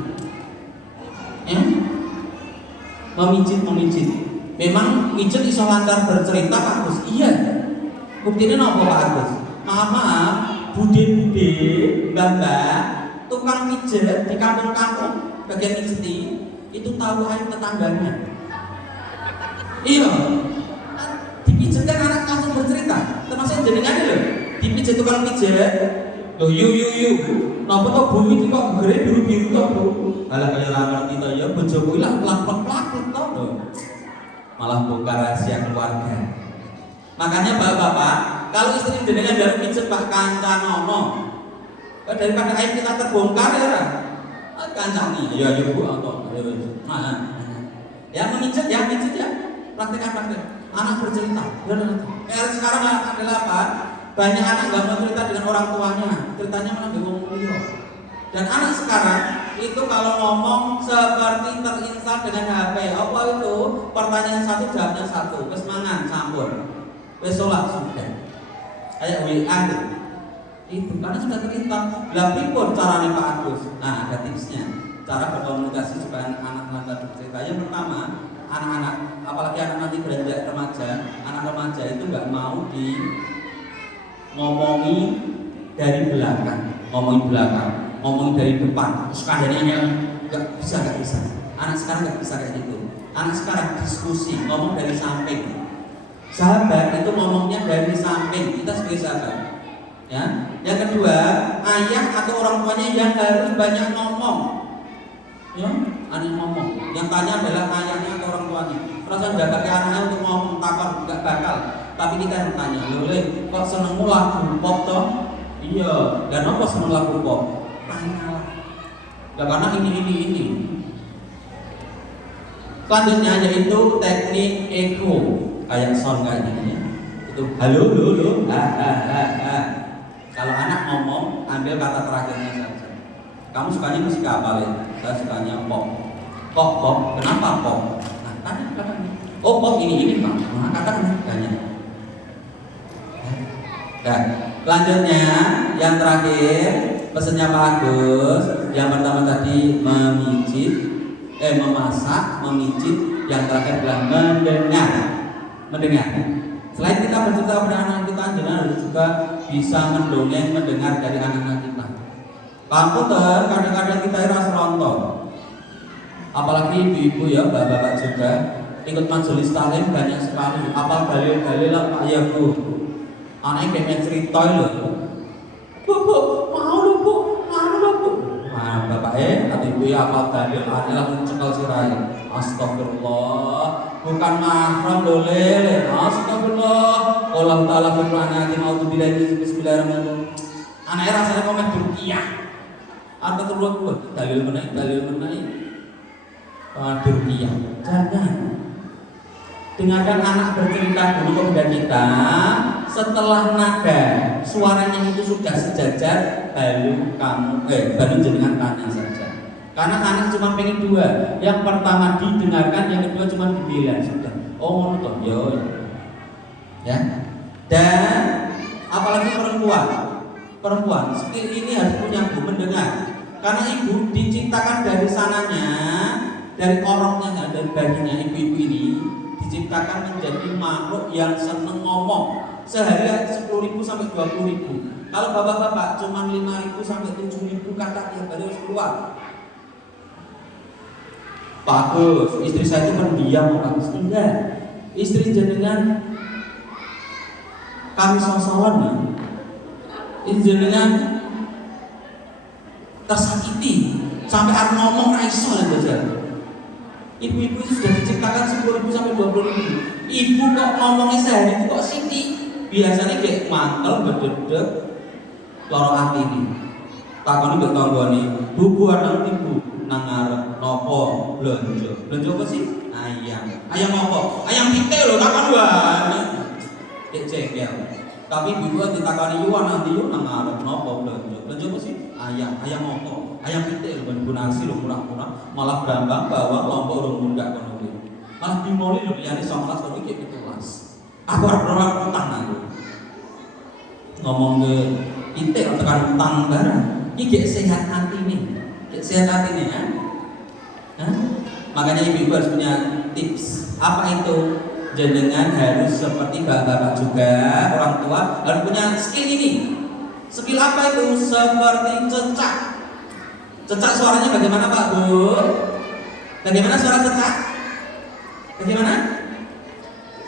Memijit. Memang mijit iso lancar bercerita Pak Agus. Iya. Buktinya nopo Pak Agus? Maaf, bude-bude, mbak-mbak, tukang pijet di kampung-kampung bagian mijeti itu tahu aib tetangganya. Iya. Dipijet kan anak langsung bercerita. Termasuk jenengan lho. Dipijet tukang pijet. Loh yuk. Napa to bumi iki kok gere biru-biru to, Bu? Alah kaya ora ngerti to ya bojoku lah plak-plak to. Malah bongkar rahasia keluarga. Makanya bapak-bapak, kalau istri jenengan jalan pijet Pak kancanono. Daripada aib kita terbongkar ya. Kancani. Ya Bu atau ya memijet ya. Praktek. Anak bercerita. Sekarang adalah apa? Banyak anak nggak mau cerita dengan orang tuanya, ceritanya malah ngomong liyo. Dan anak sekarang itu kalau ngomong seperti terinstal dengan HP. Apa itu? Pertanyaan satu, jawabnya satu. Wes mangan, sampun. Wes sholat sudah. Kayak WA itu karena sudah terintal. Lah pripun caranya Pak Agus? Nah, ada tipsnya. Cara berkomunikasi supaya anak bercerita. Yang pertama, anak-anak, apalagi anak nanti beranjak remaja, anak remaja itu nggak mau ngomongi dari belakang, ngomongin dari depan. Terus keadaannya nggak bisa. Anak sekarang nggak bisa kayak gitu. Anak sekarang diskusi, ngomong dari samping. Sahabat itu ngomongnya dari samping. Kita sebagai sahabat. Ya. Yang kedua, ayah atau orang tuanya yang harus banyak ngomong. Ya, anak ngomong. Yang tanya adalah ayahnya atau orang tuanya. Perasaan gak pakai anaknya untuk ngomong takon nggak bakal. Tapi kita yang tanya, "Lho, kok seneng lagu pop toh?" Iya, dan apa seneng lagu pop? Tanya. Lah karena ini. Selanjutnya yaitu teknik echo, kayak sound kayak gini. Itu halo. Kalau anak ngomong, ambil kata terakhirnya saja. Kamu sukanya musik apa, Le? Saya sukanya pop. Pop. Kenapa pop? Nah, tanya. Oh, pop ini Pak. Nah, katakan banyak. Dan selanjutnya yang terakhir pesannya Pak Agus. Yang pertama tadi memasak, memijit. Yang terakhir adalah mendengar. Selain kita bercerita kepada anak kita, jangan harus juga bisa mendengar dari anak-anak kita. Komputer kadang-kadang kita rasa rontok. Apalagi ibu-ibu ya, bapak-bapak juga ikut majelis taklim banyak sekali. Apal dalil-dalil lah Pak ya Bu. Anaknya pengen cerita loh. Bu, mau loh Bu. Nah, bapak atau ibu ya apal dalil, adalah mencekal sirai. Astagfirullah, bukan mahram boleh. Astagfirullah. Allah Taala berfirman, "A'udzubillahi bismillahirrahmanirrahim." Anaknya rasanya komen Turkiyah. Atau terlalu dalil menaik. Turkiyah. Jangan. Dengarkan anak bercerita dulu kepada kita. Setelah nada suaranya itu sudah sejajar, baru jenengan tanya saja. Karena anak cuma pengen dua. Yang pertama didengarkan, yang kedua cuma dibela sudah. Oh, ngono yo. Ya. Dan apalagi perempuan skill ini harus punya Bu, mendengar. Karena ibu diciptakan dari sananya, dari orangnya, dari baginya ibu-ibu ini diciptakan menjadi makhluk yang seneng ngomong. Sehari 10.000 sampai 20.000. Kalau bapak-bapak cuma 5.000 sampai 7.000 kata tiap hari harus keluar. Bagus, istri saya itu pendiam, bagus. Enggak, istri jenengan kami sosokan ya. Istri jenengan tersakiti sampai harus ngomong raiso ya saja. Ibu-ibu itu sudah diciptakan 10.000 sampai 20.000. Ibu kok ngomongnya sehari itu kok sithik. Biasanya kayak mantel bededek loro ati ini. Takoni mbek tanggane, "Bu ana ibu nang ngarep nopo blonjo?" Blonjo apa sih? Ayam. Ayam apa? Ayam pite lho takon wae. Dek jengkel. Tapi ibu ditakoni yo nanti yo nang ngarep nopo blonjo. Blonjo apa sih? Ayam. Ayam apa? Ayam pite lho ben nasi lho murah-murah, malah brambang bawang lombok lho mundak kono kuwi. Malah dimoli lho liyane 19 kok iki 17. Aku ora pernah utang aku. Ngomong ke pite kok tekan utang barang. Iki gek sehat hati nih. Gek sehat hati nih ya. Hah? Makanya ibu-ibu harus punya tips. Apa itu? Jenengan harus seperti bapak-bapak juga, orang tua harus punya skill ini. Skill apa itu? Seperti cecak. Cecak suaranya bagaimana Pak Bu? Bagaimana suara cecak? Bagaimana?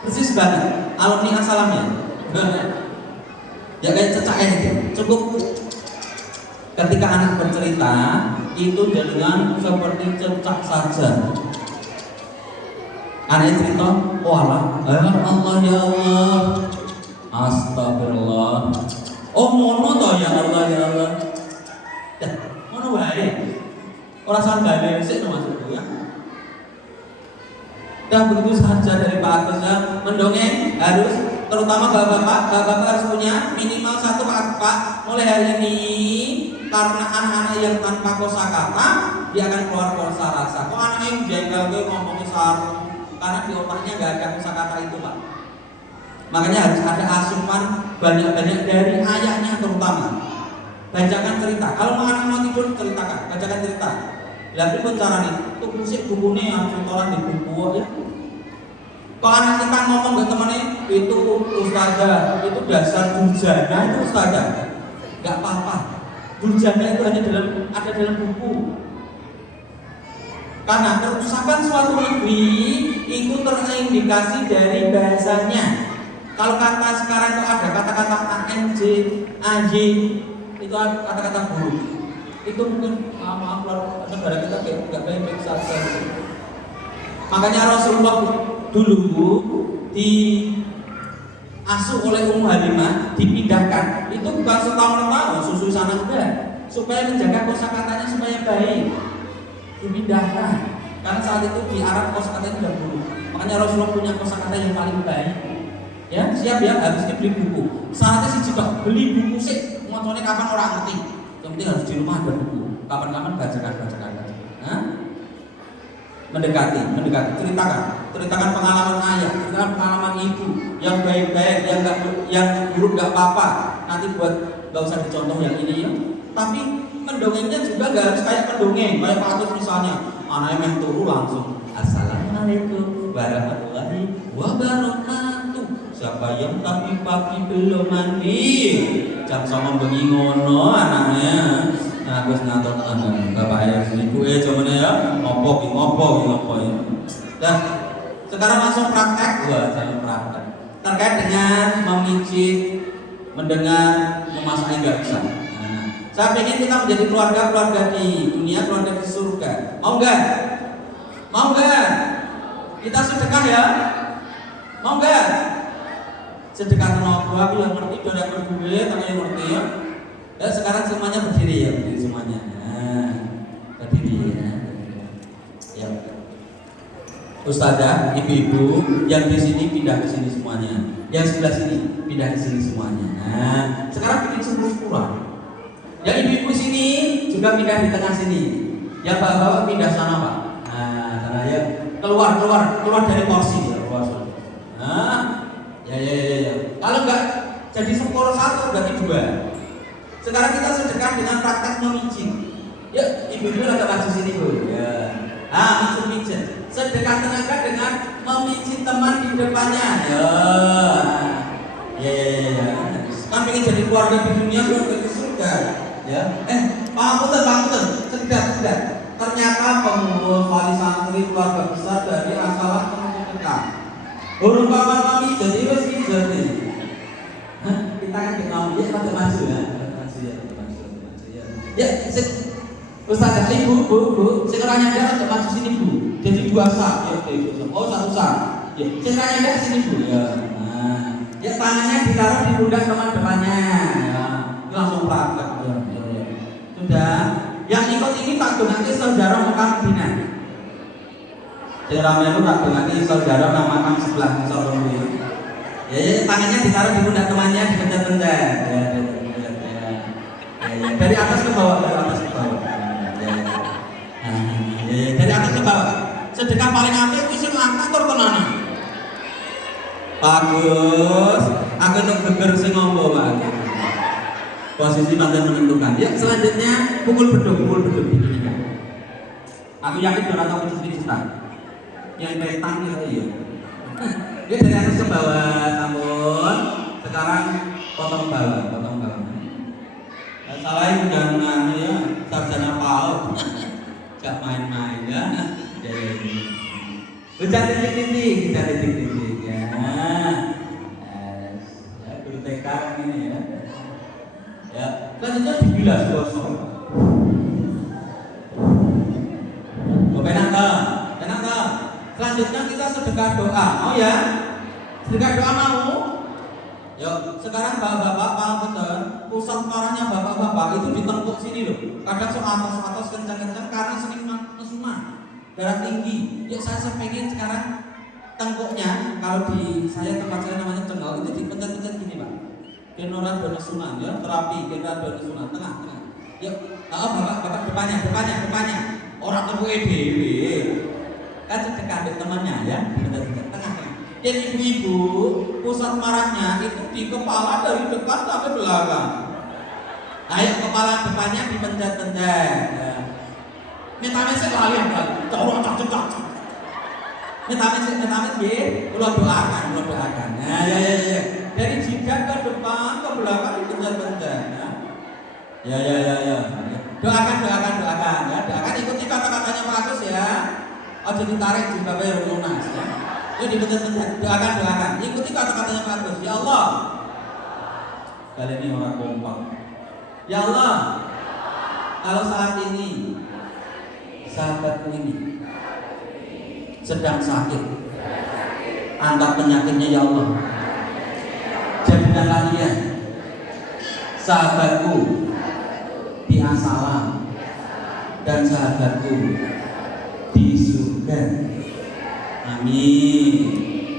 Persis banget. Alumni asalamnya. Ya kayak cecak itu. Cukup ketika anak bercerita itu dengan seperti cecak saja. Anaknya cerita, walah, Allah ya Allah, astagfirullah. Oh mono toh ya Allah ya Allah. Ya, mono wae. Ora sandale sik maksudku ya. Dan begitu saja dari Pak Agus ya, mendongeng harus terutama bapak-bapak harus punya minimal satu Pak. Mulai hari ini karena anak-anak yang tanpa kosakata dia akan keluar kosa rasa. Kok anak yang jengkel gue ngomongin sarung karena di otaknya nggak ada kosakata itu Pak. Makanya harus ada asupan banyak-banyak dari ayahnya terutama. Bacakan cerita. Kalau anak mau tidur ceritakan, bacakan cerita. Lalu pun cara nih, tuh musik bukunya yang contohan di buku ya. Kalau anak kita ngomong ke temannya itu ustazah, itu dasar durjana itu ustazah, nggak apa-apa. Durjana itu hanya ada dalam buku. Karena kerusakan suatu negeri itu terindikasi dari bahasanya. Kalau kata sekarang kok ada kata-kata ANJ, AJ, itu kata-kata buruk. Itu mungkin maaf negara kita nggak baik-baik saja. Makanya Rasulullah dulu diasuh oleh Ummu Halimah, dipindahkan itu bukan setahun-tahun susu sana enggak, supaya menjaga kosakatanya supaya baik. Dipindahkan karena saat itu di Arab kosakatanya sudah buruk. Makanya Rasulullah punya kosakata yang paling baik. Ya siap ya, harus dibeli buku. Syaratnya sih juga beli buku sih, motornya kapan orang ngerti. Yang penting harus di rumah ada buku. Kapan-kapan bacakan. Hah? Mendekati, ceritakan pengalaman ayah, ceritakan pengalaman ibu yang baik-baik, yang buruk nggak apa-apa. Nanti buat nggak usah dicontoh yang ini ya. Tapi mendongengnya juga nggak harus kayak pendongeng, kayak Pak Atus misalnya, anaknya yang turu langsung Assalamualaikum warahmatullahi wabarakatuh. Siapa yang tapi pagi belum mandi, jam sama bengi ngono anaknya. Nah, aku ngatur anak bapak ayah ibu cuman ya ngopo ya. Dah, sekarang langsung praktek. Wah, jangan praktek. Terkait dengan memicit, mendengar, memasak nggak bisa. Nah, saya ingin kita menjadi keluarga di dunia, keluarga di surga. Mau nggak? Kita sedekah ya? Mau nggak? Sedekah tenaga aku yang ngerti, udah aku duit, tapi yang ngerti ya. Ya, sekarang semuanya berdiri ya, semuanya. Nah, berdiri ya. Ya. Ustazah, ibu-ibu yang di sini pindah ke sini semuanya. Yang sebelah sini pindah ke sini semuanya. Nah, sekarang bikin sepuluh. Yang ibu-ibu sini juga pindah di tengah sini. Yang bapak-bapak pindah sana Pak. Nah, sana ya. Keluar dari kursi ya, keluar. Nah, ya. Kalau enggak jadi skor 1 berarti 2. Sekarang kita sedekah dengan praktek memijit. Ya, ibu-ibu agak maju sini Bu. Ya. Mijit. Sedekah tenaga dengan memijit teman di depannya. Ya. Kan pengen jadi keluarga di dunia, keluarga di surga. Ya. Pangapunten. Sedekah. Ternyata pengurus wali santri keluarga besar dari asalan kemudian. Burung paman memijit wis mijit. Kita kan kenal dia pada maju ya. Ya, Ustazah, ibu, sekarang ada untuk maju sini Bu. Jadi 2 sak, ya oke. Oh 1 sak. Ya, sekarang ada sini Bu. Ya. Nah, Ya tangannya ditaruh di pundak teman depannya. Ya, ini langsung praktek. Ya. Sudah. Yang ikut ini tak dongake saudara Mekah Madinah. Saudara melu tak dongake saudara nang makam sebelah ngisor kuwi. Ya, tangannya ditaruh di pundak temannya, dipencet-pencet. Ya. Dari atas ke bawah, dari atas ke bawah. Dari atas ke bawah. Sedekah paling apik kuwi sing angkat tur tenanan. Bagus. Aku untuk geger sing ngombo, Pak. Posisi paling menentukan. Ya, selanjutnya pukul beduk. Aku yakin ora tau pijet-pijetan. Yang petang ya. Ya dari atas ke bawah, sampun. Sekarang potong bawah. Salah jangan ya, sarjana PAUD. Gak main-main ya. Hujan titik-titik ya. Ya, guru TK ini ya. Ya, selanjutnya dibilas gosong. Enak tak? Selanjutnya kita sedekah doa. Mau ya? Sedekah doa mau? Yuk, sekarang bapak-bapak paham betul. Pusat marahnya bapak-bapak itu ditengkuk sini loh. Kadang atas kencang-kencang karena sering nesuman, darah tinggi. Yuk saya pengen sekarang tengkuknya, kalau di saya tempat saya namanya cenggal, itu dipencet-pencet gini Pak. Genoran donesunan ya, terapi genoran donesunan tengah. Yuk, bapak depannya. Orang tengkuknya dewe. Kan sedekah dengan temannya ya, dipencet-pencet tengah. Dan ibu-ibu pusat marahnya itu di kepala dari depan sampai belakang. Ayo kepala depannya dipencet-pencet. Minta-minta sekalian kan, cocok. Minta-minta nggih, kula doakan. Nah, ya. Dari jidat ke depan ke belakang dipencet-pencet. Ya. Doakan ya. Doakan ikuti kata-katanya Pak Agus ya. Aja ditarik di bapak lunas ya. Yuk dipencet-pencet, doakan. Ikuti kata-katanya Pak Agus. Ya Allah. Kali ini orang kompak. Ya Allah. Kalau saat ini sahabatku ini sedang sakit, angkat penyakitnya ya Allah. Jadikan kalian sahabatku di asalam dan sahabatku di surga. Amin.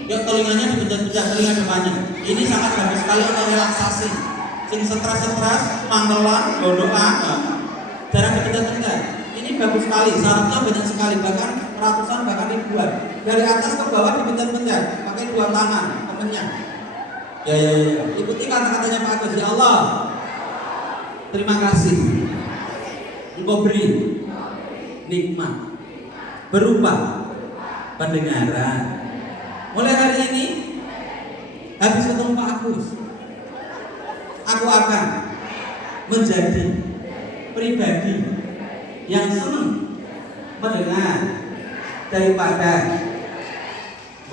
Yuk telinganya dipencet-pencet, telinga depannya. Ini sangat bagus sekali untuk relaksasi. Sing stres, mantelan, doa, jarang dipencet-pencet. Ini bagus sekali, syaratnya banyak sekali, bahkan ratusan, bahkan ribuan. Dari atas ke bawah dipencet-pencet, pakai dua tangan, temennya. Ya. Ikuti kata-katanya Pak Agus. Ya Allah, terima kasih. Engkau beri nikmat berupa pendengaran. Mulai hari ini habis ketemu Pak Agus, aku akan menjadi pribadi yang senang mendengar daripada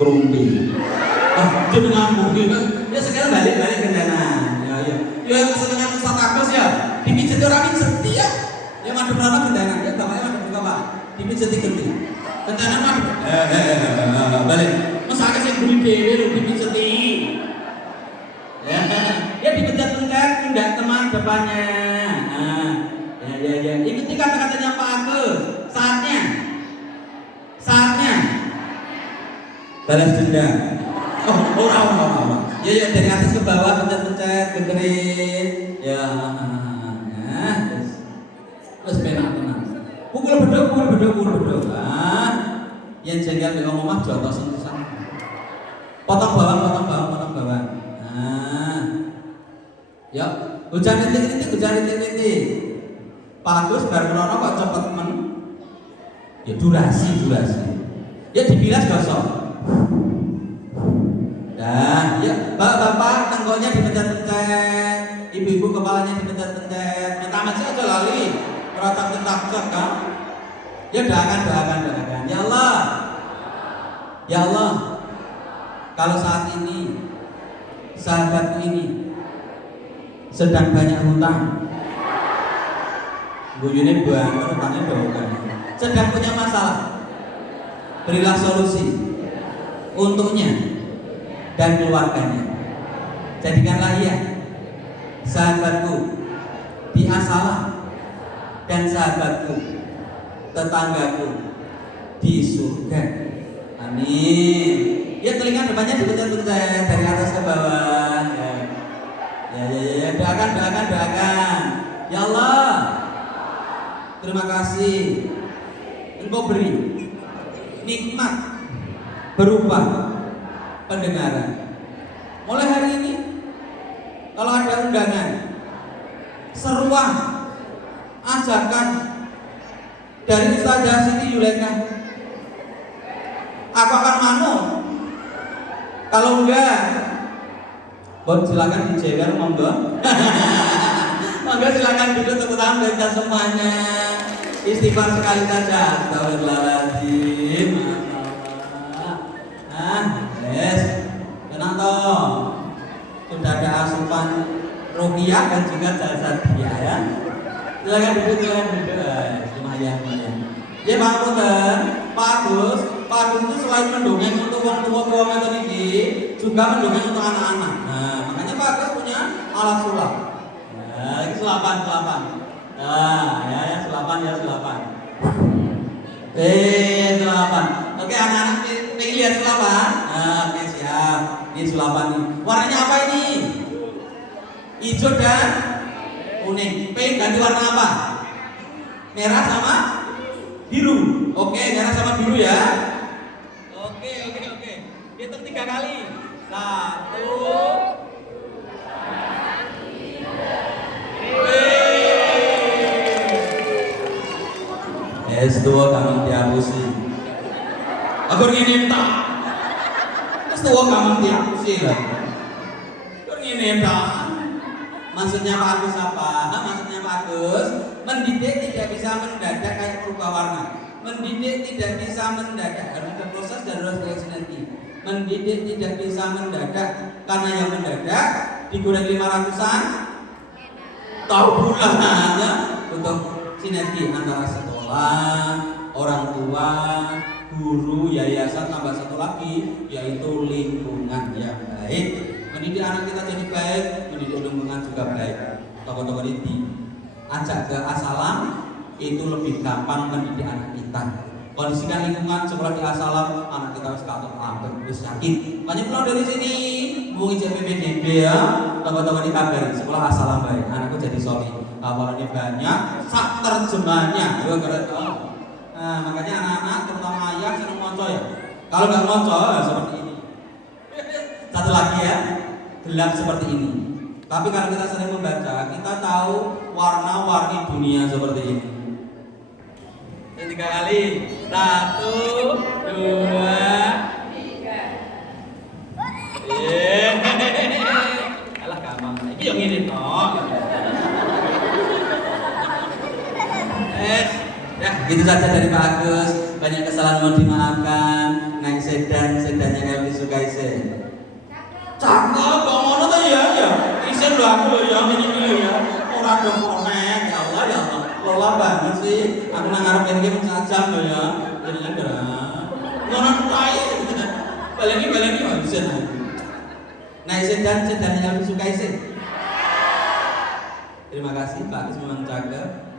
berumpi. Jenengan mungkin ya sekarang balik ke dana. Ya. Yang senengan Ustaz Agus ya dipijit orang pijet ya. Yang madhep rana gendana ya bapaknya madhep bapak dipijeti genti. Gendana madhep. Balik. Masa sing buri dhewe lho dipijeti. Ya dipencet-pencet pundak teman depannya. Ya. Ikuti kata-katanya Pak Agus. Saatnya balas dendam. Orang. Ya dari atas ke bawah pencet-pencet, genterin. Ya. Terus tenang. Pukul beduk. Yang jengkel di omah jotos sentusan. Potong bawah. Ya, hujan titik. Pak Agus bar merono kok cepet men. Ya durasi. Ya dibilas gosok. Dan ya bapak tenggoknya dipencet-pencet, ibu-ibu kepalanya dipencet-pencet. Minta masih aja lali, meracak-cak kan? Ya doakan. Ya Allah, kalau saat ini sahabatku ini sedang banyak hutang, guyune banget hutangnya doakan. Sedang punya masalah, berilah solusi untuknya dan keluarganya. jadikanlah ia sahabatku di asalam dan sahabatku tetanggaku di surga. Amin. Ya, telinga depannya dipencet-pencet dari atas ke bawah. Ya. Doakan. Ya Allah, terima kasih Engkau beri nikmat berupa pendengaran. Mulai hari ini, kalau ada undangan, seruan, ajakan dari Ustazah Siti Yuleka, aku akan manut. Kalau enggak, silakan dijewer, monggo. Monggo silakan duduk, tepuk tangan buat kita semuanya. Istighfar sekali saja. Astagfirullahaladzim. Yes. Tenang toh. Sudah ada asupan rupiah dan juga jasa dia ya. Silakan duduk. Lumayan. Ya Pak Punten, Pak Agus itu selain mendongeng untuk wong tua ngeten iki, juga mendongeng untuk anak-anak. Nah, makanya Pak Agus punya alat sulap. Nah, ini sulapan. Nah, ya sulapan. Sulapan. Oke, anak-anak pengen lihat sulapan? Nah, oke siap. Ini sulapan nih. Warnanya apa ini? Hijau dan kuning. Pengen ganti warna apa? Merah sama biru. Oke, merah sama biru ya. Oke. Hitung 3 kali. 1. Tua kamu dihapusi. Aku ingin tak. Tua kamu dihapusi lah. Aku ingin tak. Maksudnya Pak Agus apa? Maksudnya Pak Agus, mendidik tidak bisa mendadak kayak berubah warna. Mendidik tidak bisa mendadak, harus ada proses dan harus ada sinergi. Mendidik tidak bisa mendadak, karena yang mendadak digoreng 500-an tahu bulannya untuk sinergi antara sekolah, orang tua, guru, yayasan, tambah satu lagi yaitu lingkungan yang baik. Mendidik anak kita jadi baik, mendidik lingkungan juga baik. Tokoh-tokoh ini ajak ke asalam itu lebih gampang mendidik anak kita. Kondisikan lingkungan sekolah di asalam, anak kita harus katuk lambat, harus yakin. Makanya pulang dari sini, mau ijazah PPDB ya, tokoh-tokoh ini kabarin sekolah asalam baik, anakku jadi soleh. Kabarnya banyak, sak terjemahnya, yo keren toh. Nah, makanya anak-anak terutama ayah senang moco ya. Kalau nggak moco ya seperti ini. Satu lagi ya, gelap seperti ini. Tapi kalau kita sering membaca, kita tahu warna-warni dunia seperti ini. 3 kali. 1, 2, 3. Alah gampang. Ini yang ini toh. Ya, gitu saja dari Pak Agus. Banyak kesalahan mohon dimaafkan. Naik sedannya Elvi Sukaisen. Cakep, kok ngono tuh ya. Isen lho aku lho ya, ini ya. Ora dong konek, ya Allah. Lola banget sih. Aku nang ngarep ini mencacam lho ya. Jadinya gerak. Ngono tai. Baleni isen. Naik sedannya Elvi Sukaisen. Terima kasih Pak Agus, memang cakep.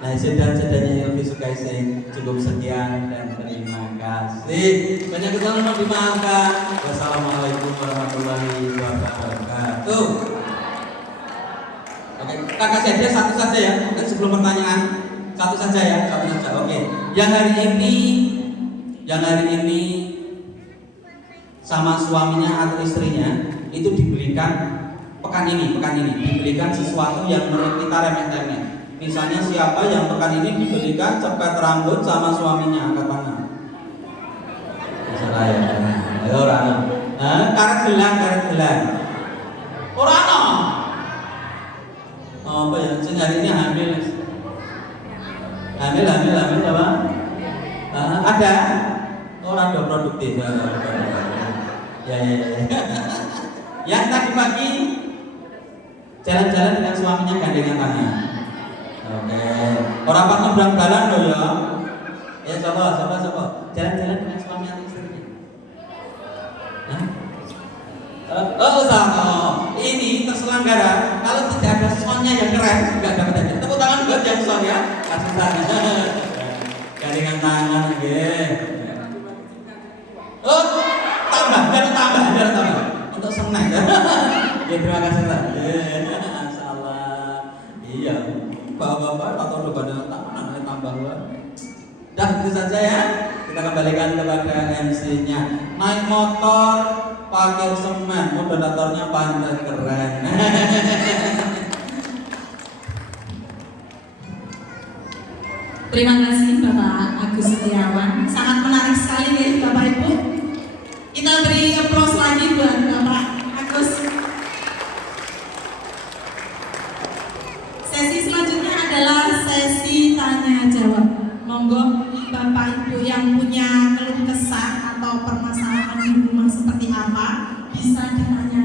Nah, sedannya Elvi Sukaisen cukup sekian dan terima kasih. Banyak kesalahan mohon dimaafkan. Wassalamualaikum warahmatullahi wabarakatuh. Oke, kita kasih aja satu saja ya. Mungkin sebelum pertanyaan satu saja ya, Oke. Yang hari ini sama suaminya atau istrinya itu dibelikan pekan ini dibelikan sesuatu yang menurut kita remeh-temeh. Misalnya siapa yang pekan ini dibelikan cepet rambut sama suaminya, angkat tangan. Salah ya. Ayo orang. Karet gelang. Orang no. Apa ya? Sing hari ini hamil. Hamil apa? Ada. Orang do produktif. Ya. Yang tadi pagi jalan-jalan dengan suaminya gandengan tangan. Oke. Orang pak nyebrang jalan loh ya. Ya coba. Jalan-jalan dengan suami atau istrinya. Hah? Usaha. soundnya yang keren, nggak dapat hadiah. Tepuk tangan buat yang sound ya, kasih tanya. Gandengan tangan, oh, tambah untuk snack. Ya terima kasih Pak. Masalah. Iya, bapak-bapak atau udah pada tangan tambah lah. Dah itu saja ya. Kita kembalikan kepada MC-nya. Naik motor pakai semen, moderatornya pandai keren. Terima kasih Bapak Agus Setiawan, sangat menarik sekali nih Bapak Ibu. Kita beri aplaus lagi buat Bapak Agus. Sesi selanjutnya adalah sesi tanya jawab. Monggo Bapak Ibu yang punya keluh kesah atau permasalahan di rumah seperti apa bisa ditanya.